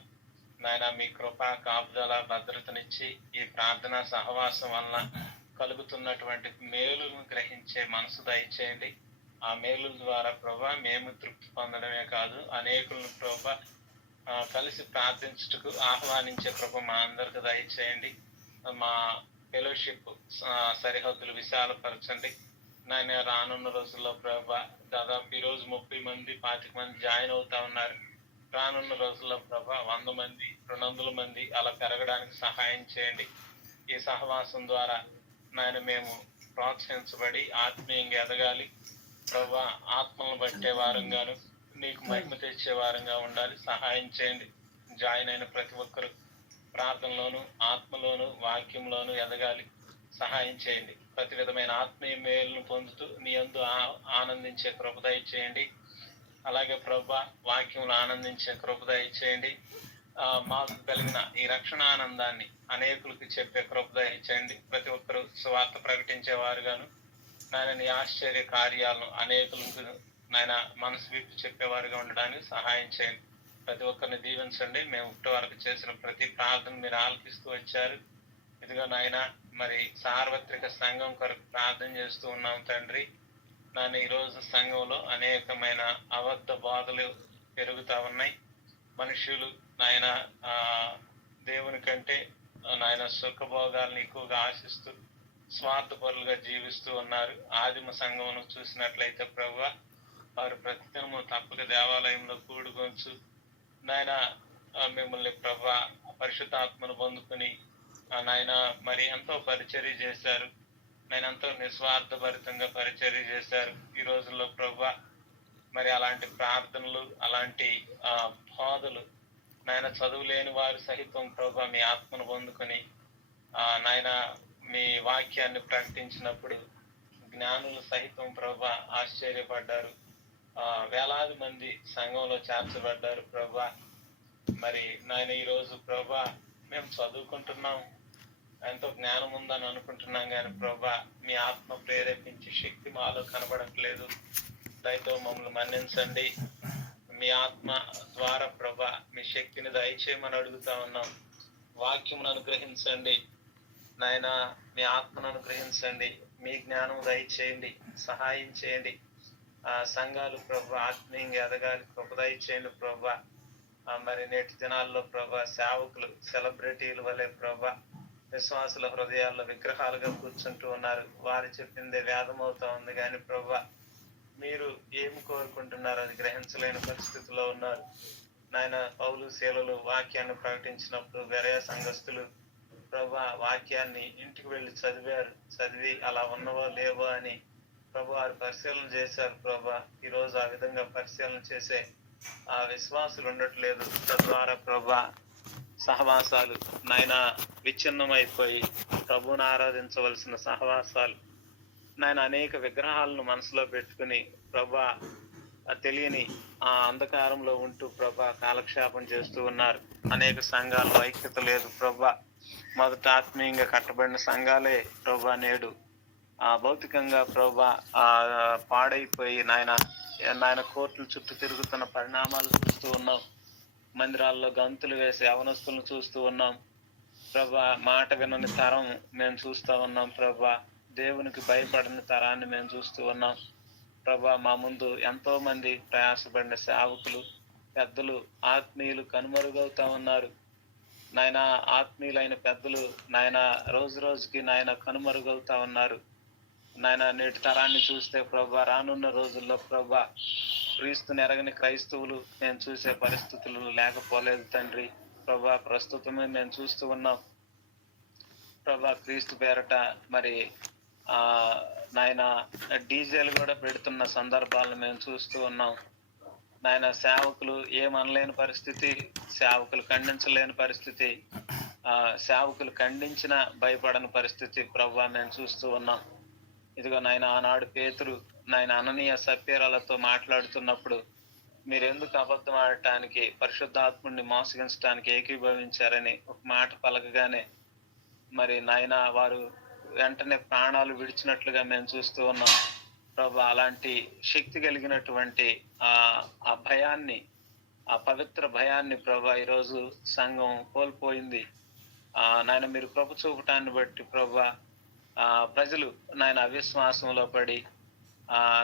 నాయన మీ కృప కాపుదల భద్రతనిచ్చి ఈ ప్రార్థనా సహవాసం వలన కలుగుతున్నటువంటి మేలును గ్రహించే మనసు దయచేయండి. ఆ మేలుల ద్వారా ప్రభా మేము తృప్తి పొందడమే కాదు అనేకులను ప్రభా కలిసి ప్రార్థించుటకు ఆహ్వానించే ప్రభా మా అందరికి దయచేయండి. మా ఫెలోషిప్ సరిహద్దులు విశాలపరచండి. నాయన రానున్న రోజుల్లో ప్రభా దాదాపు ఈరోజు 30 మంది 25 మంది జాయిన్ అవుతా ఉన్నారు. రానున్న రోజుల్లో ప్రభా 100 మంది 200 మంది అలా పెరగడానికి సహాయం చేయండి. ఈ సహవాసం ద్వారా నాయన మేము ప్రోత్సహించబడి ఆత్మీయంగా ఎదగాలి ప్రభా. ఆత్మలను బట్టే వారంగాను నీకు మహిమ తెచ్చే వారంగా ఉండాలి. సహాయం చేయండి. జాయిన్ అయిన ప్రతి ఒక్కరు ప్రార్థనలోను ఆత్మలోను వాక్యంలోను ఎదగాలి. సహాయం చేయండి. ప్రతి విధమైన ఆత్మీయ మేలును పొందుతూ నీ యందు ఆనందించే కృప దయచేయండి. అలాగే ప్రభా వాక్యంలో ఆనందించే కృప దయచేయండి. మాకు కలిగిన ఈ రక్షణ ఆనందాన్ని అనేకులకు చెప్పే కృప దయచేయండి. ప్రతి ఒక్కరు సువార్త ప్రకటించేవారుగాను నాయన నీ ఆశ్చర్య కార్యాలను అనేకులకు నాయన మనసు విప్పి చెప్పేవారుగా ఉండడానికి సహాయం చేయండి. ప్రతి ఒక్కరిని దీవించండి. మేము ఇప్పటి వరకు చేసిన ప్రతి ప్రార్థన మీరు ఆలకిస్తూ వచ్చారు. ఇదిగో నాయన మరి సార్వత్రిక సంఘం కొరకు ప్రార్థన చేస్తూ ఉన్నాం తండ్రి. నాయన ఈరోజు సంఘంలో అనేకమైన అబద్ధ బోధలు పెరుగుతా ఉన్నాయి. మనుషులు నాయన దేవుని కంటే నాయన సుఖభోగాలను ఎక్కువగా ఆశిస్తూ స్వార్థపరులుగా జీవిస్తూ ఉన్నారు. ఆదిమ సంఘమును చూసినట్లయితే ప్రభువా వారు ప్రతిదినము తప్పక దేవాలయంలో కూడుకొంచు నాయన మిమ్మల్ని ప్రభా పరిశుద్ధాత్మను పొందుకుని నాయన మరి ఎంతో పరిచర్య చేశారు. నేను ఎంతో నిస్వార్థభరితంగా పరిచర్య చేశారు. ఈ రోజుల్లో ప్రభా మరి అలాంటి ప్రార్థనలు అలాంటి బోధలు నాయన చదువు లేని వారు సహితం ప్రభా మీ ఆత్మను పొందుకొని నాయన మీ వాక్యాన్ని ప్రకటించినప్పుడు జ్ఞానులు సహితం ప్రభా ఆశ్చర్యపడ్డారు. వేలాది మంది సంఘంలో చేర్చబడ్డారు ప్రభా. మరి నాయన ఈరోజు ప్రభా మేము చదువుకుంటున్నాం, ఎంతో జ్ఞానం ఉందని అనుకుంటున్నాం కానీ ప్రభా మీ ఆత్మ ప్రేరేపించి శక్తి మాలో కనబడట్లేదు. దయతో మమ్మల్ని మన్నించండి. మీ ఆత్మ ద్వారా ప్రభా మీ శక్తిని దయచేయమని అడుగుతా ఉన్నాం. వాక్యమును అనుగ్రహించండి నాయన, మీ ఆత్మను అనుగ్రహించండి. మీ జ్ఞానం దయచేయండి, సహాయం చేయండి. సంఘాలు ప్రభా ఆత్మీయంగా ఎదగాలి, కృప దయచేయండి ప్రభా. మరి నేటి దినాల్లో ప్రభా సేవకులు సెలబ్రిటీల వలె ప్రభా విశ్వాసుల హృదయాల్లో విగ్రహాలుగా కూర్చుంటూ ఉన్నారు. వారు చెప్పిందే వేదం అవుతా ఉంది కానీ ప్రభా మీరు ఏమి కోరుకుంటున్నారు అది గ్రహించలేని పరిస్థితిలో ఉన్నారు. నాయన పౌలు శీలలు వాక్యాన్ని ప్రకటించినప్పుడు బెరయ సంఘస్థులు ప్రభా వాక్యాన్ని ఇంటికి వెళ్ళి చదివి అలా ఉన్నవో లేవో అని ప్రభు వారు పరిశీలన చేశారు. ప్రభా ఈరోజు ఆ విధంగా పరిశీలన చేసే ఆ విశ్వాసులు ఉండట్లేదు. తద్వారా ప్రభా సహవాసాలు నాయన విచ్ఛిన్నమైపోయి ప్రభువును ఆరాధించవలసిన సహవాసాలు నాయన అనేక విగ్రహాలను మనసులో పెట్టుకుని ప్రభా తెలియని ఆ అంధకారంలో ఉంటూ ప్రభా కాలక్షేపం చేస్తూ ఉన్నారు. అనేక సంఘాల్లో ఐక్యత లేదు ప్రభా. మొదట ఆత్మీయంగా కట్టబడిన సంఘాలే ప్రభా నేడు భౌతికంగా ప్రభా పాడైపోయి నాయన కోర్టుల చుట్టూ తిరుగుతున్న పరిణామాలు చూస్తూ ఉన్నాం. మందిరాల్లో గంతులు వేసి అవనస్తులను చూస్తూ ఉన్నాం ప్రభా. మాట వినని తరం మేము చూస్తూ ఉన్నాం ప్రభా. దేవునికి భయపడని తరాన్ని మేము చూస్తూ ఉన్నాం ప్రభా. మా ముందు ఎంతో మంది ప్రయాసపడిన సేవకులు పెద్దలు ఆత్మీయులు కనుమరుగవుతా ఉన్నారు నాయన. ఆత్మీయులైన పెద్దలు నాయన రోజు రోజుకి నాయన కనుమరుగవుతా ఉన్నారు నాయన. నేటి తరాన్ని చూస్తే ప్రభా రానున్న రోజుల్లో ప్రభా క్రీస్తుని ఎరగని క్రైస్తవులు మేము చూసే పరిస్థితులు లేకపోలేదు తండ్రి ప్రభా. ప్రస్తుతమే మేము చూస్తూ ఉన్నాం ప్రభా. క్రీస్తు పేరట మరి నాయన డీజేలు కూడా పెడుతున్న సందర్భాలను మేము చూస్తూ ఉన్నాం నాయన. సేవకులు ఏమనలేని పరిస్థితి, సేవకులు ఖండించలేని పరిస్థితి, సేవకులు ఖండించిన భయపడని పరిస్థితి ప్రభా మేము చూస్తూ ఉన్నాం. ఇదిగో నాయన ఆనాడు పేతురు నాయన అననీయ సప్ఫీరాలతో మాట్లాడుతున్నప్పుడు మీరెందుకు అబద్ధం ఆడటానికి పరిశుద్ధాత్ముడిని మోసగించడానికి ఏకీభవించారని ఒక మాట పలకగానే మరి నాయన వారు వెంటనే ప్రాణాలు విడిచినట్లుగా మేము చూస్తూ ఉన్నాం ప్రభా. అలాంటి శక్తి కలిగినటువంటి ఆ భయాన్ని, ఆ పవిత్ర భయాన్ని ప్రభా ఈరోజు సంఘం కోల్పోయింది నాయన. మీరు కృప చూపటాన్ని బట్టి ప్రభా ప్రజలు నాయన అవిశ్వాసంలో పడి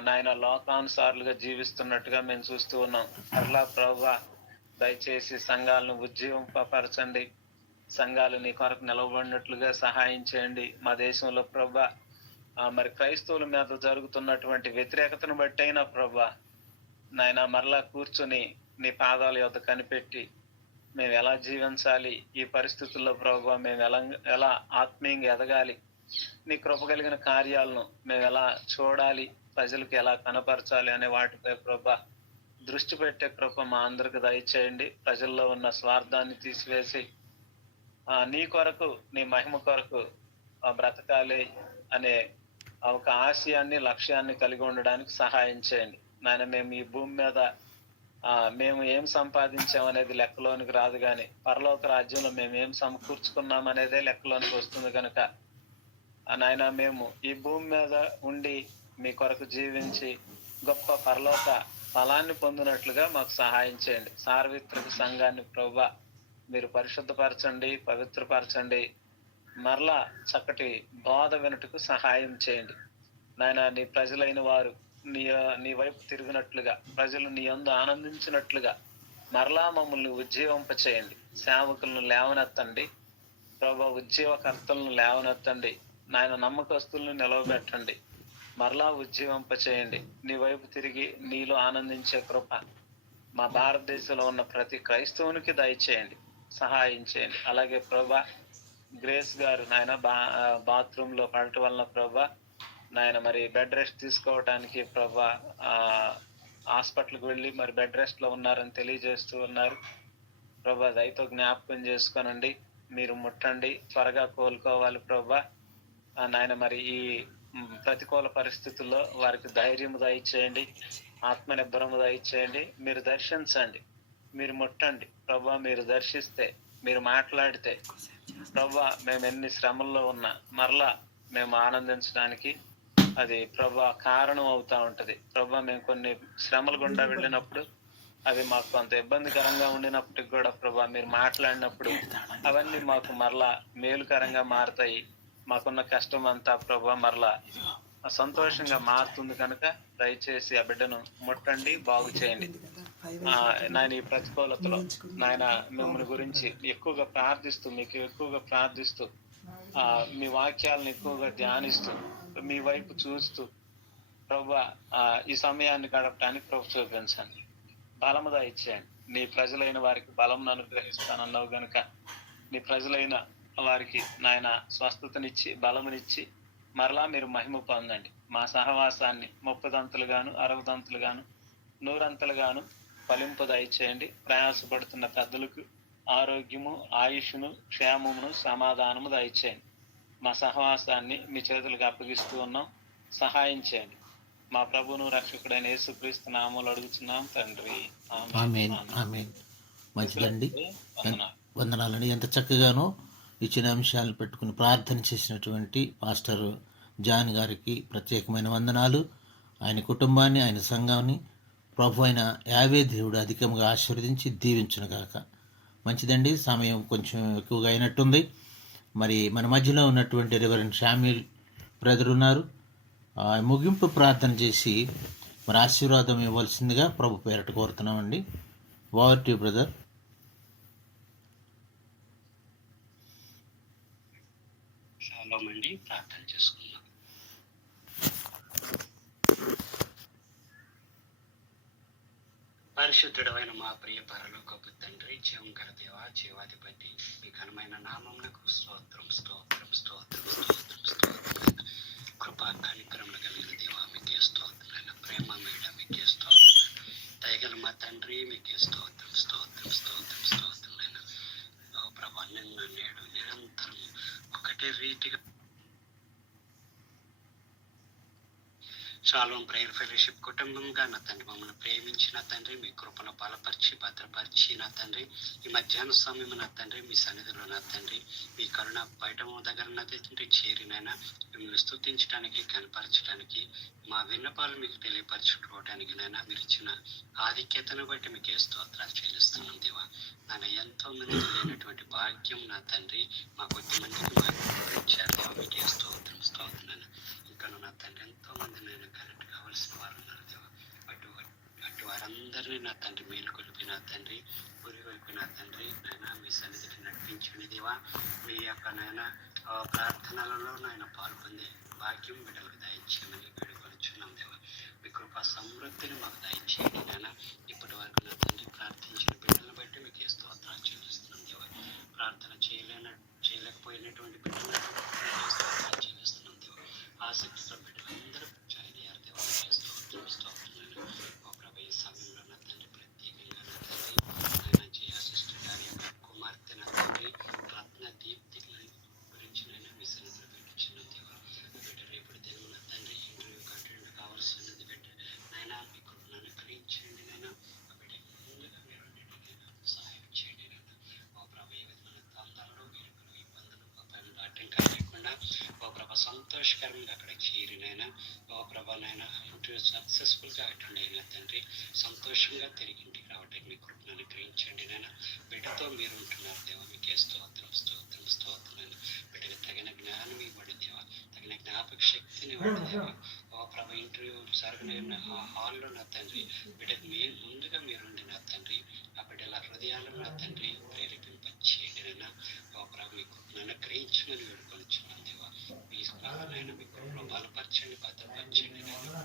నాయన లోకానుసారులుగా జీవిస్తున్నట్టుగా మేము చూస్తూ ఉన్నాం. అట్లా ప్రభా దయచేసి సంఘాలను ఉజ్జీవింపరచండి, సంఘాలు నీ కొరకు నిలవబడినట్లుగా సహాయం చేయండి. మా దేశంలో ప్రభా మరి క్రైస్తవుల మీద జరుగుతున్నటువంటి వ్యతిరేకతను బట్టి అయినా ప్రభా నాయన మరలా కూర్చొని నీ పాదాల యొద్ద కనిపెట్టి మేము ఎలా జీవించాలి, ఈ పరిస్థితుల్లో ప్రభా మేము ఎలా ఆత్మీయంగా ఎదగాలి, నీ కృప కలిగిన కార్యాలను మేము ఎలా చూడాలి, ప్రజలకు ఎలా కనపరచాలి అనే వాటిపై ప్రభా దృష్టి పెట్టే కృప మా అందరికి దయచేయండి. ప్రజల్లో ఉన్న స్వార్థాన్ని తీసివేసి నీ కొరకు నీ మహిమ కొరకు బ్రతకాలి అనే ఒక ఆశయాన్ని లక్ష్యాన్ని కలిగి ఉండడానికి సహాయం చేయండి నాయన. మేము ఈ భూమి మీద మేము ఏం సంపాదించామనేది లెక్కలోనికి రాదు కానీ పరలోక రాజ్యంలో మేము ఏం సమకూర్చుకున్నాం అనేదే లెక్కలోనికి వస్తుంది కనుక నాయన మేము ఈ భూమి మీద ఉండి మీ కొరకు జీవించి గొప్ప పరలోక ఫలాన్ని పొందినట్లుగా మాకు సహాయం చేయండి. సార్వత్రిక సంఘాన్ని ప్రభా మీరు పరిశుద్ధపరచండి, పవిత్రపరచండి, మరలా చక్కటి బోధ వినుటకు సహాయం చేయండి నాయన. నీ ప్రజలైన వారు నీ వైపు తిరిగినట్లుగా, ప్రజలు నీ యందు ఆనందించినట్లుగా మరలా మమ్మల్ని ఉజ్జీవింప చేయండి. సేవకులను లేవనెత్తండి ప్రభా, ఉజ్జీవకర్తలను లేవనెత్తండి నాయన. నమ్మకస్తులను నిలవబెట్టండి, మరలా ఉజ్జీవింప చేయండి. నీ వైపు తిరిగి నీలో ఆనందించే కృప మా భారతదేశంలో ఉన్న ప్రతి క్రైస్తవునికి దయచేయండి, సహాయం చేయండి. అలాగే ప్రభా గ్రేస్ గారు నాయన బాత్రూంలో పడటం వలన ప్రభా నాయన మరి బెడ్ రెస్ట్ తీసుకోవడానికి ప్రభా హాస్పిటల్కి వెళ్ళి మరి బెడ్ రెస్ట్ లో ఉన్నారని తెలియజేస్తూ ఉన్నారు ప్రభా. దయతో జ్ఞాపకం చేసుకోనండి, మీరు ముట్టండి, త్వరగా కోలుకోవాలి ప్రభా నాయన. మరి ఈ ప్రతికూల పరిస్థితుల్లో వారికి ధైర్యం దయచేయండి, ఆత్మ నిబ్బరము దయచేయండి. మీరు దర్శించండి, మీరు ముట్టండి ప్రభా. మీరు దర్శిస్తే, మీరు మాట్లాడితే ప్రభా మేము ఎన్ని శ్రమల్లో ఉన్నా మరలా మేము ఆనందించడానికి అది ప్రభా కారణం అవుతా ఉంటది ప్రభా. మేము కొన్ని శ్రమల గుండా వెళ్ళినప్పుడు అవి మాకు కొంత ఇబ్బందికరంగా ఉండినప్పటికి కూడా ప్రభా మీరు మాట్లాడినప్పుడు అవన్నీ మాకు మరలా మేలుకరంగా మారుతాయి. మాకున్న కష్టం అంతా ప్రభా మరలా సంతోషంగా మారుతుంది కనుక దయచేసి ఆ బిడ్డను ముట్టండి, బాగు చేయండి నాయన. ఈ ప్రతికూలతలో నాయన మిమ్మల్ని గురించి ఎక్కువగా ప్రార్థిస్తూ, మీకు ఎక్కువగా ప్రార్థిస్తూ మీ వాక్యాలను ఎక్కువగా ధ్యానిస్తూ మీ వైపు చూస్తూ ప్రభువా ఈ సమయాన్ని గడపడానికి ప్రభు చూపించండి. బలము దయచేయండి. నీ ప్రజలైన వారికి బలమును అనుగ్రహిస్తానన్నావు గనుక నీ ప్రజలైన వారికి నాయన స్వస్థతనిచ్చి బలమునిచ్చి మరలా మీరు మహిమ పొందండి. మా సహవాసాన్ని 30 గాను 60 గాను 100 గాను ఫలింపు దయచేయండి. ప్రయాసపడుతున్న పెద్దలకు ఆరోగ్యము, ఆయుష్ను, క్షేమమును, సమాధానము దయచేయండి. మా సహవాసాన్ని మీ చేతులకు అప్పగిస్తూ ఉన్నాం. సహాయం చేయండి. మా ప్రభువును రక్షకుడైన యేసుక్రీస్తు నామములో అడుగుతున్నాం తండ్రి. ఆమేన్. ఆమేన్. మంచిదండి, వందనాలండి. ఎంత చక్కగానో ఇచ్చిన అంశాలను పెట్టుకుని ప్రార్థన చేసినటువంటి పాస్టర్ జాన్ గారికి ప్రత్యేకమైన వందనాలు. ఆయన కుటుంబాన్ని, ఆయన సంఘాన్ని ప్రభు అయిన యావే దేవుడు అధికంగా ఆశీర్వదించి దీవించునుగాక. మంచిదండి, సమయం కొంచెం ఎక్కువగా అయినట్టుంది. మరి మన మధ్యలో ఉన్నటువంటి రెవరెండ్ శామ్యూల్ బ్రదర్ ఉన్నారు. ముగింపు ప్రార్థన చేసి మరి ఆశీర్వాదం ఇవ్వాల్సిందిగా ప్రభు పేరట కోరుతున్నామండి. Over to brother. షాలోమ్ అండి. ప్రార్థన చేసుకుందాం. పరిశుద్ధుడమైన మా ప్రియ పరలోకపు తండ్రి, జీవం గల దేవ, జీవాధిపతి, మీ ఘనమైన నామమునకు స్తోత్రం స్తోత్రం స్తోత్రం స్తోత్రం స్తోత్రం. కృపా కార్యక్రమం కలిగిన దేవ మీకే స్తోత్రం. ప్రేమ మేడ మీకే స్తోత్రం. దయగల మా తండ్రి మీకే స్తోత్రం స్తోత్రం స్తోత్రం స్తోత్రం. ప్రభా నిన్న నేడు నిరంతరం ఒకటే రీతిగా షాలోమ్ ప్రేయర్ ఫెలోషిప్ కుటుంబంగా నా తండ్రి మమ్మల్ని ప్రేమించిన తండ్రి, మీ కృపను బలపరిచి భద్రపరిచి నా తండ్రి, ఈ మధ్యాహ్న సమయం నా తండ్రి మీ సన్నిధిలో నా తండ్రి మీ కరుణ బయట దగ్గర నా తండ్రి చేరినైనా మిమ్మల్ని స్తుతించడానికి, కనపరచడానికి, మా విన్నపాలు మీకు తెలియపరచుకోవడానికి నైనా మీరు ఇచ్చిన ఆధిక్యతను బట్టి మీకు స్తోత్రాలు చెల్లిస్తున్నాం దేవా. నాన్న ఎంతో మంది లేనటువంటి భాగ్యం నా తండ్రి మా కొద్ది మందికి ఇచ్చారు దేవా. మీకు స్తోత్రం స్తోత్రం. ఇంకా నా తండ్రి ఎంతో మంది నేను కరెక్ట్ కావాల్సిన వారు ఉన్నారు దేవా. అటు వారందరినీ నా తండ్రి మేలుకొలిపి నా తండ్రి గురివైపు నా తండ్రి నాయన మీ సన్నిధికి నడిపించండి దేవా. మీ యొక్క నాయన ప్రార్థనలలో నాయన పాల్పొందే భాగ్యం బిడ్డలకు దయచేయమని వేడుకొనిచున్నాం దేవా. మీ కృపా సమృద్ధిని మాకు దయచేయండి నాయన. ఇప్పటి వరకు నా తండ్రి ప్రార్థించిన బిడ్డలను బట్టి మీకు స్తోత్రాలు చెల్లిస్తున్నాం దేవా. ప్రార్థన చేయలేకపోయినటువంటి బిడ్డలను స్తోత్రాలు చెల్లిస్తున్నాం దేవా. ఆసక్తితో బిడ్డలందరూ జాయిన్ అయ్యారు దేవా. స్తోత్రం స్తోత్రం. ఓ ప్రభు ఈ సమయంలో నా తండ్రి ప్రత్యేకంగా నా తండ్రి ఆయన జయ సిస్టర్ గారి యొక్క కుమార్తె నా తండ్రి రత్న దీప్తి గురించి నేను మీ సన్నిధిలో పెట్టించిన దేవా. బిడ్డ రేపటి దినం నా తండ్రి ఇంటర్వ్యూకి అటెండ్ కావాల్సినది బిడ్డ నైనా మీ కృపను అనుగ్రహించండి నైనా. ఆ బిడ్డ ముందుగా మీరు సహాయం చేయండి నైనా. ఓ ప్రభు ఏ విధమైన తొందరలు గెలుపులు ఇబ్బందులు ఆటంకాలు లేకుండా ఓ ప్రభ సంతోషకరంగా అక్కడ చేరినైనా ఓ ప్రభనైనా ఇంటర్వ్యూ సక్సెస్ఫుల్గా అటెండ్ అయిన తండ్రి సంతోషంగా తిరిగి ఇంటికి రావడానికి మీ కృపను అనుగ్రహించండి నైనా. బిడ్డతో మీరు ఉంటున్నారు దేవా. మీకే స్తోత్రం స్తోత్రం స్తోత్రం. బిడ్డకు తగిన జ్ఞానం ఇవ్వండి దేవా. తగిన జ్ఞాపక శక్తిని ఇవ్వండి దేవా. ఓ ప్రభ ఇంటర్వ్యూ జరగనున్న ఆ హాల్లో నా తండ్రి బిడ్డకు ముందుగా మీరుండి నా తండ్రి ఆ బిడ్డల హృదయాలను నా తండ్రి ప్రేరేపింపచేయండి నైనా. ఓ ప్రభ మీ కృపను అనుగ్రహించమని వేడుకొనిచున్నాం దేవా. మీ ప్రార్థనైనా మీ కృపను బలపరచండి, భద్రపరచండి నైనా.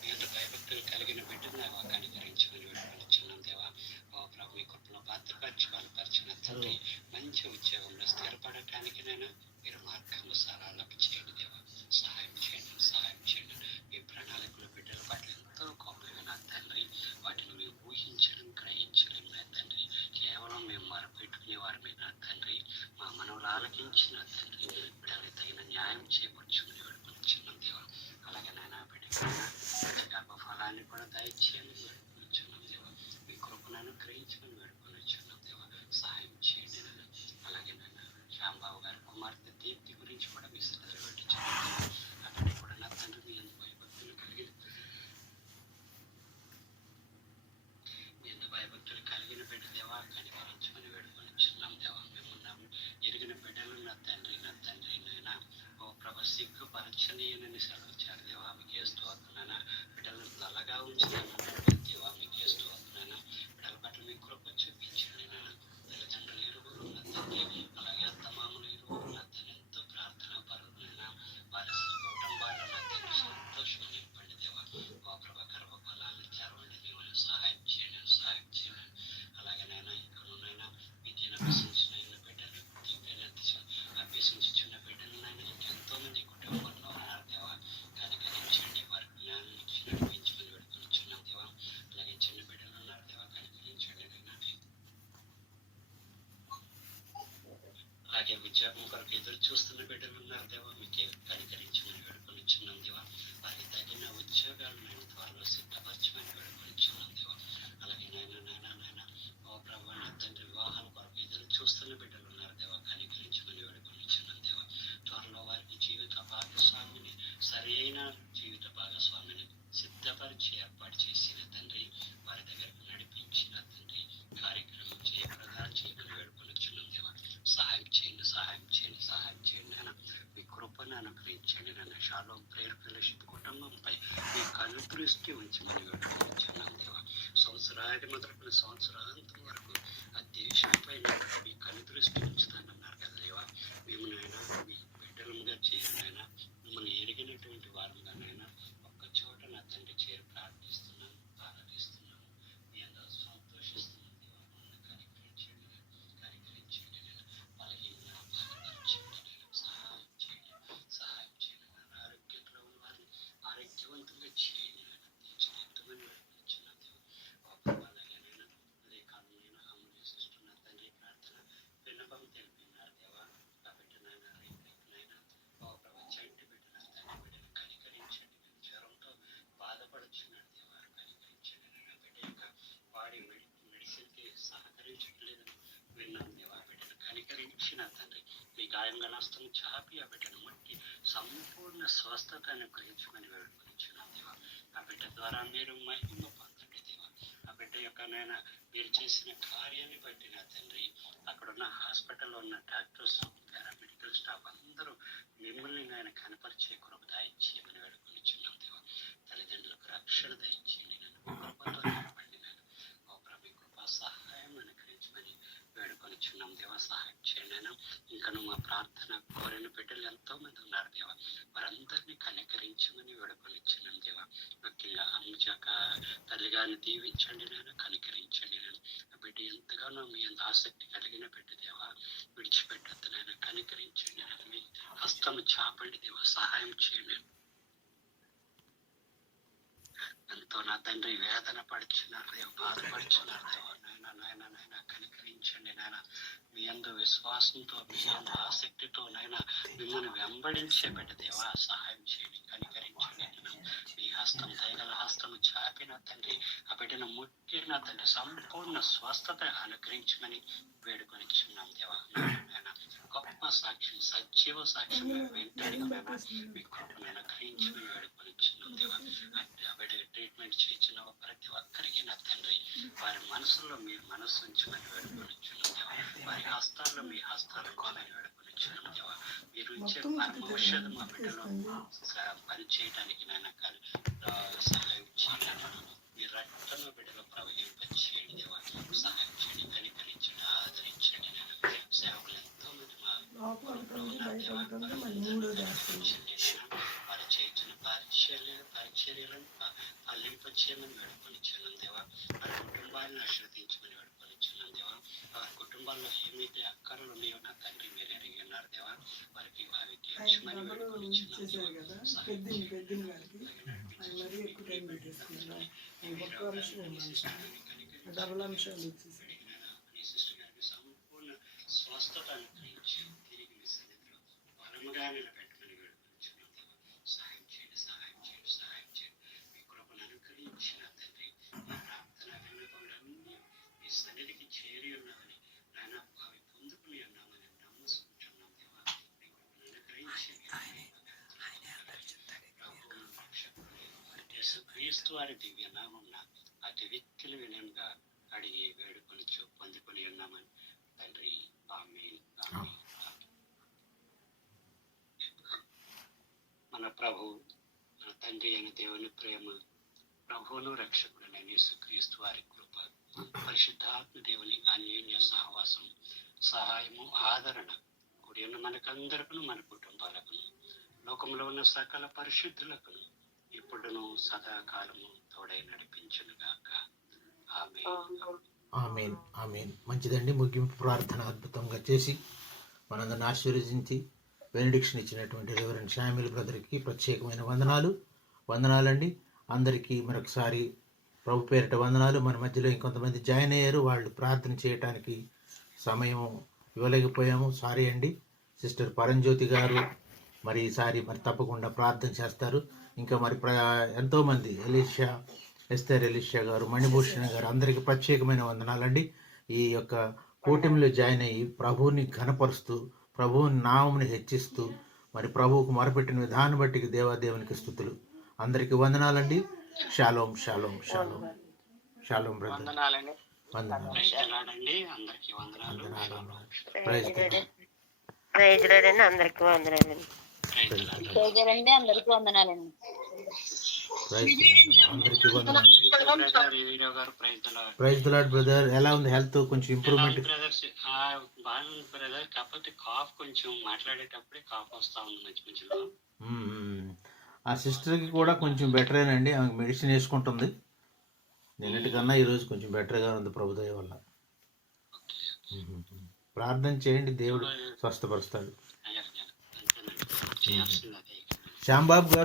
మీ అంత భయభక్తులు కలిగిన బిడ్డను నా వాకాన్ని గురించమని వేడుకొనిచున్నాం దేవా. ఓ ప్రభు మీ కృపను భద్రపరిచి బలపరిచిన తండ్రి మంచి ఉద్యోగంలో స్థిరపడటానికి నైనా మీరు మార్గము సరళకు చేయండి దేవా. సహాయం చేయండి సహాయం చేయండి. మీ ప్రణాళికలు బిడ్డల పట్ల ఎంతో గొప్పగా నా తండ్రి వాటిని మేము ఊహించడం గ్రహించడం నా తండ్రి కేవలం మేము మొరపెట్టుకునే వారి నా తండ్రి మా మనవులు ఆలకించిన తండ్రి బిడ్డలకు తగిన న్యాయం చేకూర్చుకుని వేడుకొనిచున్నాం దేవా. అలాగే నాయన బిడ్డకైనా గర్భఫలాన్ని కూడా దయచేయని వేడుకొనిచున్నాం దేవా. మీ కృపను అనుగ్రహించుకుని వేడుకొనిచున్నాం దేవా. సహాయం చేయండి నాన్న. అలాగే నాన్న శ్యాంబాబు గారి కుమార్తె దీప్తి గురించి కూడా మీ శ్రద్ధ పెట్టించున్నాం. అక్కడ కూడా నా తండ్రి మీ భయభక్తులు కలిగిన భయభక్తులు కలిగిన బిడ్డ దేవా కనికరించమని వేడుకొనిచున్నాం దేవా. మేము ఎరిగిన బిడ్డలు నా తండ్రి నైనా ఓ ప్రభ సిగ్గుపరచనీయనని సెలవుచ్చారు దేవా. మీకే స్తోత్రనైనా. బిడ్డలను నల్లగా ఉంచుతాను దేవా. మీకే స్తోత్రనైనా. బిడ్డల పట్ల మీ కృప చూపించండి నాన్న. తల్లిదండ్రులు బలపరిచి ఏర్పాటు చేసిన తండ్రి, వారి దగ్గరకు నడిపించిన తండ్రి, కార్యక్రమం జయప్రదానం చేయమని వేడుకొనిచున్నాం దేవా. సహాయం చేయండి, సహాయం చేయండి, సహాయం చేయండి నాయన. మీ కృపను అనుగ్రహించండి నాయన. షాలోం ప్రేయర్ ఫెలోషిప్ కుటుంబంపై మీ కను దృష్టి ఉంచమని వేడుకొనిచున్నాం దేవా. సంవత్సరాది మొదలుకొని సంవత్సరాంతం వరకు ఆ దేశం పైన మీ కను దృష్టి ఉంచుతానన్నారు కదా దేవా. మేము నాయన మీ బిడ్డలుగా చేరినైనా మిమ్మల్ని ఎరిగినటువంటి వారంగానైనా ఒక్క చోట నా తండ్రి చేరి ప్రార్థిస్తున్నాను, ఆరాధిస్తున్నాను, మీ అందరూ సంతోషిస్తున్నాను దేవా. మమ్మల్ని కనికరించండి, కనికరించండి నేను బలహీన బలపరచండి నేను. సహాయం చేయండి, సహాయం చేయండి నేను. ఆరోగ్యంలో ఉన్న వారిని ఆరోగ్యవంతంగా చేయండి నేను. తీర్చిదిద్దమని వేడుకొనిచున్నాను దేవా. అలాగేనైనా అదే కాలంలో అమలుస్తున్న తండ్రి ప్రార్థన విన్నపం తెలిపినారు దేవా. కాబట్టి నాయన రేపైనా చంటి బిడ్డన తండ్రి బిడ్డను కనికరించండి. నేను జ్వరంతో బాధపడుచున్నాడు దేవా, కనికరించండి. నేను బిడ్డ యొక్క బాడీ మెడిసిన్కి సహకరించట్లేదని విన్నాను దేవా. బిడ్డను కనికరించిన తండ్రి మీ గాయంగా నష్టం చాపి ఆ బిడ్డను ముట్టి సంపూర్ణ స్వస్థత అనుగ్రహించమని వేడుకొనిచున్నాం దేవా. ఆ బిడ్డ ద్వారా మీరు మహిమ పొందండి దేవా. ఆ బిడ్డ యొక్క నాయన మీరు చేసిన కార్యాన్ని బట్టి నా తండ్రి అక్కడున్న హాస్పిటల్లో ఉన్న డాక్టర్స్, పారామెడికల్ స్టాఫ్ అందరూ మిమ్మల్ని ఆయన కనపరిచే కృప దయచేయమని వేడుకొనిచున్నాం దేవా. తల్లిదండ్రులకు రక్షణ దయచేయండి నేను. కృపతో నింపండి నేను. ఓ ప్రభు కృప సహాయం అనుగ్రహించమని వేడుకొనిచున్నాం దేవా. సహాయం చేయండి నేను. ఇంకను మా ప్రార్థన కోరిన బిడ్డలు ఎంతో మంది ఉన్నారు దేవా. వారందరినీ కనికరించమని వేడుకొనిచున్నాం దేవా. ముఖ్యంగా అమ్మజాక తల్లి గారిని దీవించండి నేను, కనికరించండి నేను. ఆ బిడ్డ ఎంతగానో మీ అంత ఆసక్తి కలిగిన బిడ్డ దేవా. విడిచిపెట్టద్దు నాయన, కనికరించండి నేను. మీ హస్తము చాపండి దేవా, సహాయం చేయండి. ఎంతో నా తండ్రి వేదన పడుచున్నారు దేవ, బాధపడుచున్నారు దేవ. నాయన నాయన నాయన కనికరించండి నాయన. మీ అందు విశ్వాసంతో, మీ అందు ఆసక్తితో నాయన మిమ్మల్ని వెంబడించే బిడ్డ దేవా, సహాయం చేయండి, కనికరించండి నేను. మీ హస్తం దయగల హస్తము చాపిన తండ్రి ఆ బిడ్డను ముట్టిన తండ్రి సంపూర్ణ స్వస్థత అనుగ్రహించమని వేడుకొనిచున్నాం దేవా. నాయన గొప్ప సాక్ష్యం, సజీవ సాక్ష్యం వెంటనే మీ కృపను అనుగ్రహించమని వేడుకొనిచున్నాం దేవా. ఆ బిడ్డకి ట్రీట్మెంట్ చేసిన ప్రతి ఒక్కరికి నా తండ్రి వారి మనసులో మీ మనసు ఉంచమని వేడుకొనిచున్నాం దేవా. వారి హస్తాల్లో మీ హస్తాలు ఉంచమని వేడుకొనిచున్నాం దేవా. మీరు ఇచ్చే పరమౌషధం మా బిడ్డలో పని చేయడానికి నాయన సహాయం చేయాలి. మీ రక్తంలో బిడ్డలో ప్రవహింపచేయండి దేవా. సహాయం చేయండి, కనికరించండి, ఆదరించండి నేను. సేవకులు ఎంతో మంది మా వారు చేయించిన పరిచర్యలను ఫలింపచేయమని వేడుకొనిచున్నాం దేవా. వారి కుటుంబాలను ఆశ్రదించమని వేడుకొనిచున్నాం దేవా. వారి కుటుంబాల్లో ఏమైతే అక్కరలు ఉన్నాయో నా తండ్రి మీరు ఎరిగి ఉన్నారు దేవా. వారికి అవి తీర్చమని వేడుకొనిచున్నాం దేవా. సంపూర్ణ స్వస్థత అనుగ్రహించి తిరిగి మీ సన్నిధిలో బలముగా నిలబెట్టమని వేడుకొనిచున్నాం దేవా. సహాయం చేయండి, సహాయం చేయండి, సహాయం చేయండి. మీ కృపను అనుగ్రహించిన తండ్రి మీ ప్రార్థన విన్నపములన్నీ మీ సన్నిధికి చేరి ఉన్నామని నాయన అవి పొందుకుని ఉన్నామని నమ్ముకుంటున్నాం దేవా. మీ కృపను అనుగ్రహించి క్రీస్తు వారి దివ్య నామమున అతి వ్యక్తులు వినయంగా అడిగి వేడుకొనిచు పొందుకొని ఉన్నామని తండ్రి. ఆమేన్, ఆమేన్. మన ప్రభు, మన తండ్రి అయిన దేవుని ప్రేమ, ప్రభువును రక్షకుడైన యేసుక్రీస్తు వారి కృప, పరిశుద్ధాత్మ దేవుని అన్యోన్య సహవాసం, సహాయము, ఆదరణ కూడి ఉన్న మనకందరికీ, మన కుటుంబాలకు, లోకంలో ఉన్న సకల పరిశుద్ధులకు ఇప్పుడును సదాకాలము తోడై నడిపించును గాక. ఆమేన్, ఆమేన్, ఆమేన్. మంచిదండి. ముగింపు ప్రార్థన అద్భుతంగా చేసి మనందరిని ఆశీర్వదించి బెనడిక్షన్ ఇచ్చినటువంటి రెవరెండ్ శామ్యూల్ బ్రదర్కి ప్రత్యేకమైన వందనాలండి. అందరికీ మరొకసారి ప్రభు పేరిట వందనాలు. మన మధ్యలో ఇంకొంతమంది జాయిన్ అయ్యారు, వాళ్ళు ప్రార్థన చేయడానికి సమయం ఇవ్వలేకపోయాము, సారీ అండి. సిస్టర్ పరంజ్యోతి గారు మరి ఈసారి మరి తప్పకుండా ప్రార్థన చేస్తారు. ఇంకా మరి ఎంతోమంది ఎస్తేర్ ఎలీషా గారు, మణిభూషణ్ గారు, అందరికీ ప్రత్యేకమైన వందనాలండి. ఈ యొక్క కూటమిలో జాయిన్ అయ్యి ప్రభువుని ఘనపరుస్తూ, ప్రభువుని నామముని హెచ్చిస్తూ, మరి ప్రభువుకు మొరపెట్టిన విధానం బట్టి దేవాదేవునికి స్తుతులు. అందరికీ వందనాలండి. Shalom shalom shalom shalom brother. వందనాలండి. వందనాలు ప్రైజ్లాడండి. అందరికీ వందనాలు. వందనాలు. ప్రైజ్ ప్రైజ్ లార్డ్ అందరికీ వందనాలండి. ప్రైజ్లాడండి. ప్రైజరండి, అందరికీ వందనాలండి. అందరికీ వందనాలు. బ్రదర్ వీడియో గారు ప్రైజ్లాడు. Praise the Lord brother. ఎలా ఉంది హెల్త్? కొంచెం ఇంప్రూవ్మెంట్? బ్రదర్స్ బాగుంది బ్రదర్. కాకపోతే కాఫ్ కొంచెం మాట్లాడేటప్పుడే కాఫ్ వస్తా ఉంది మధ్య మధ్యలో. ఆ సిస్టర్కి కూడా కొంచెం బెటరేనండి. ఆమె మెడిసిన్ వేసుకుంటుంది. నిన్నటికన్నా ఈరోజు కొంచెం బెటర్గా ఉంది ప్రభు దయ వల్ల. ప్రార్థన చేయండి, దేవుడు స్వస్థపరుస్తాడు. చేయాల్సింది అదే. శ్యాంబాబు గారు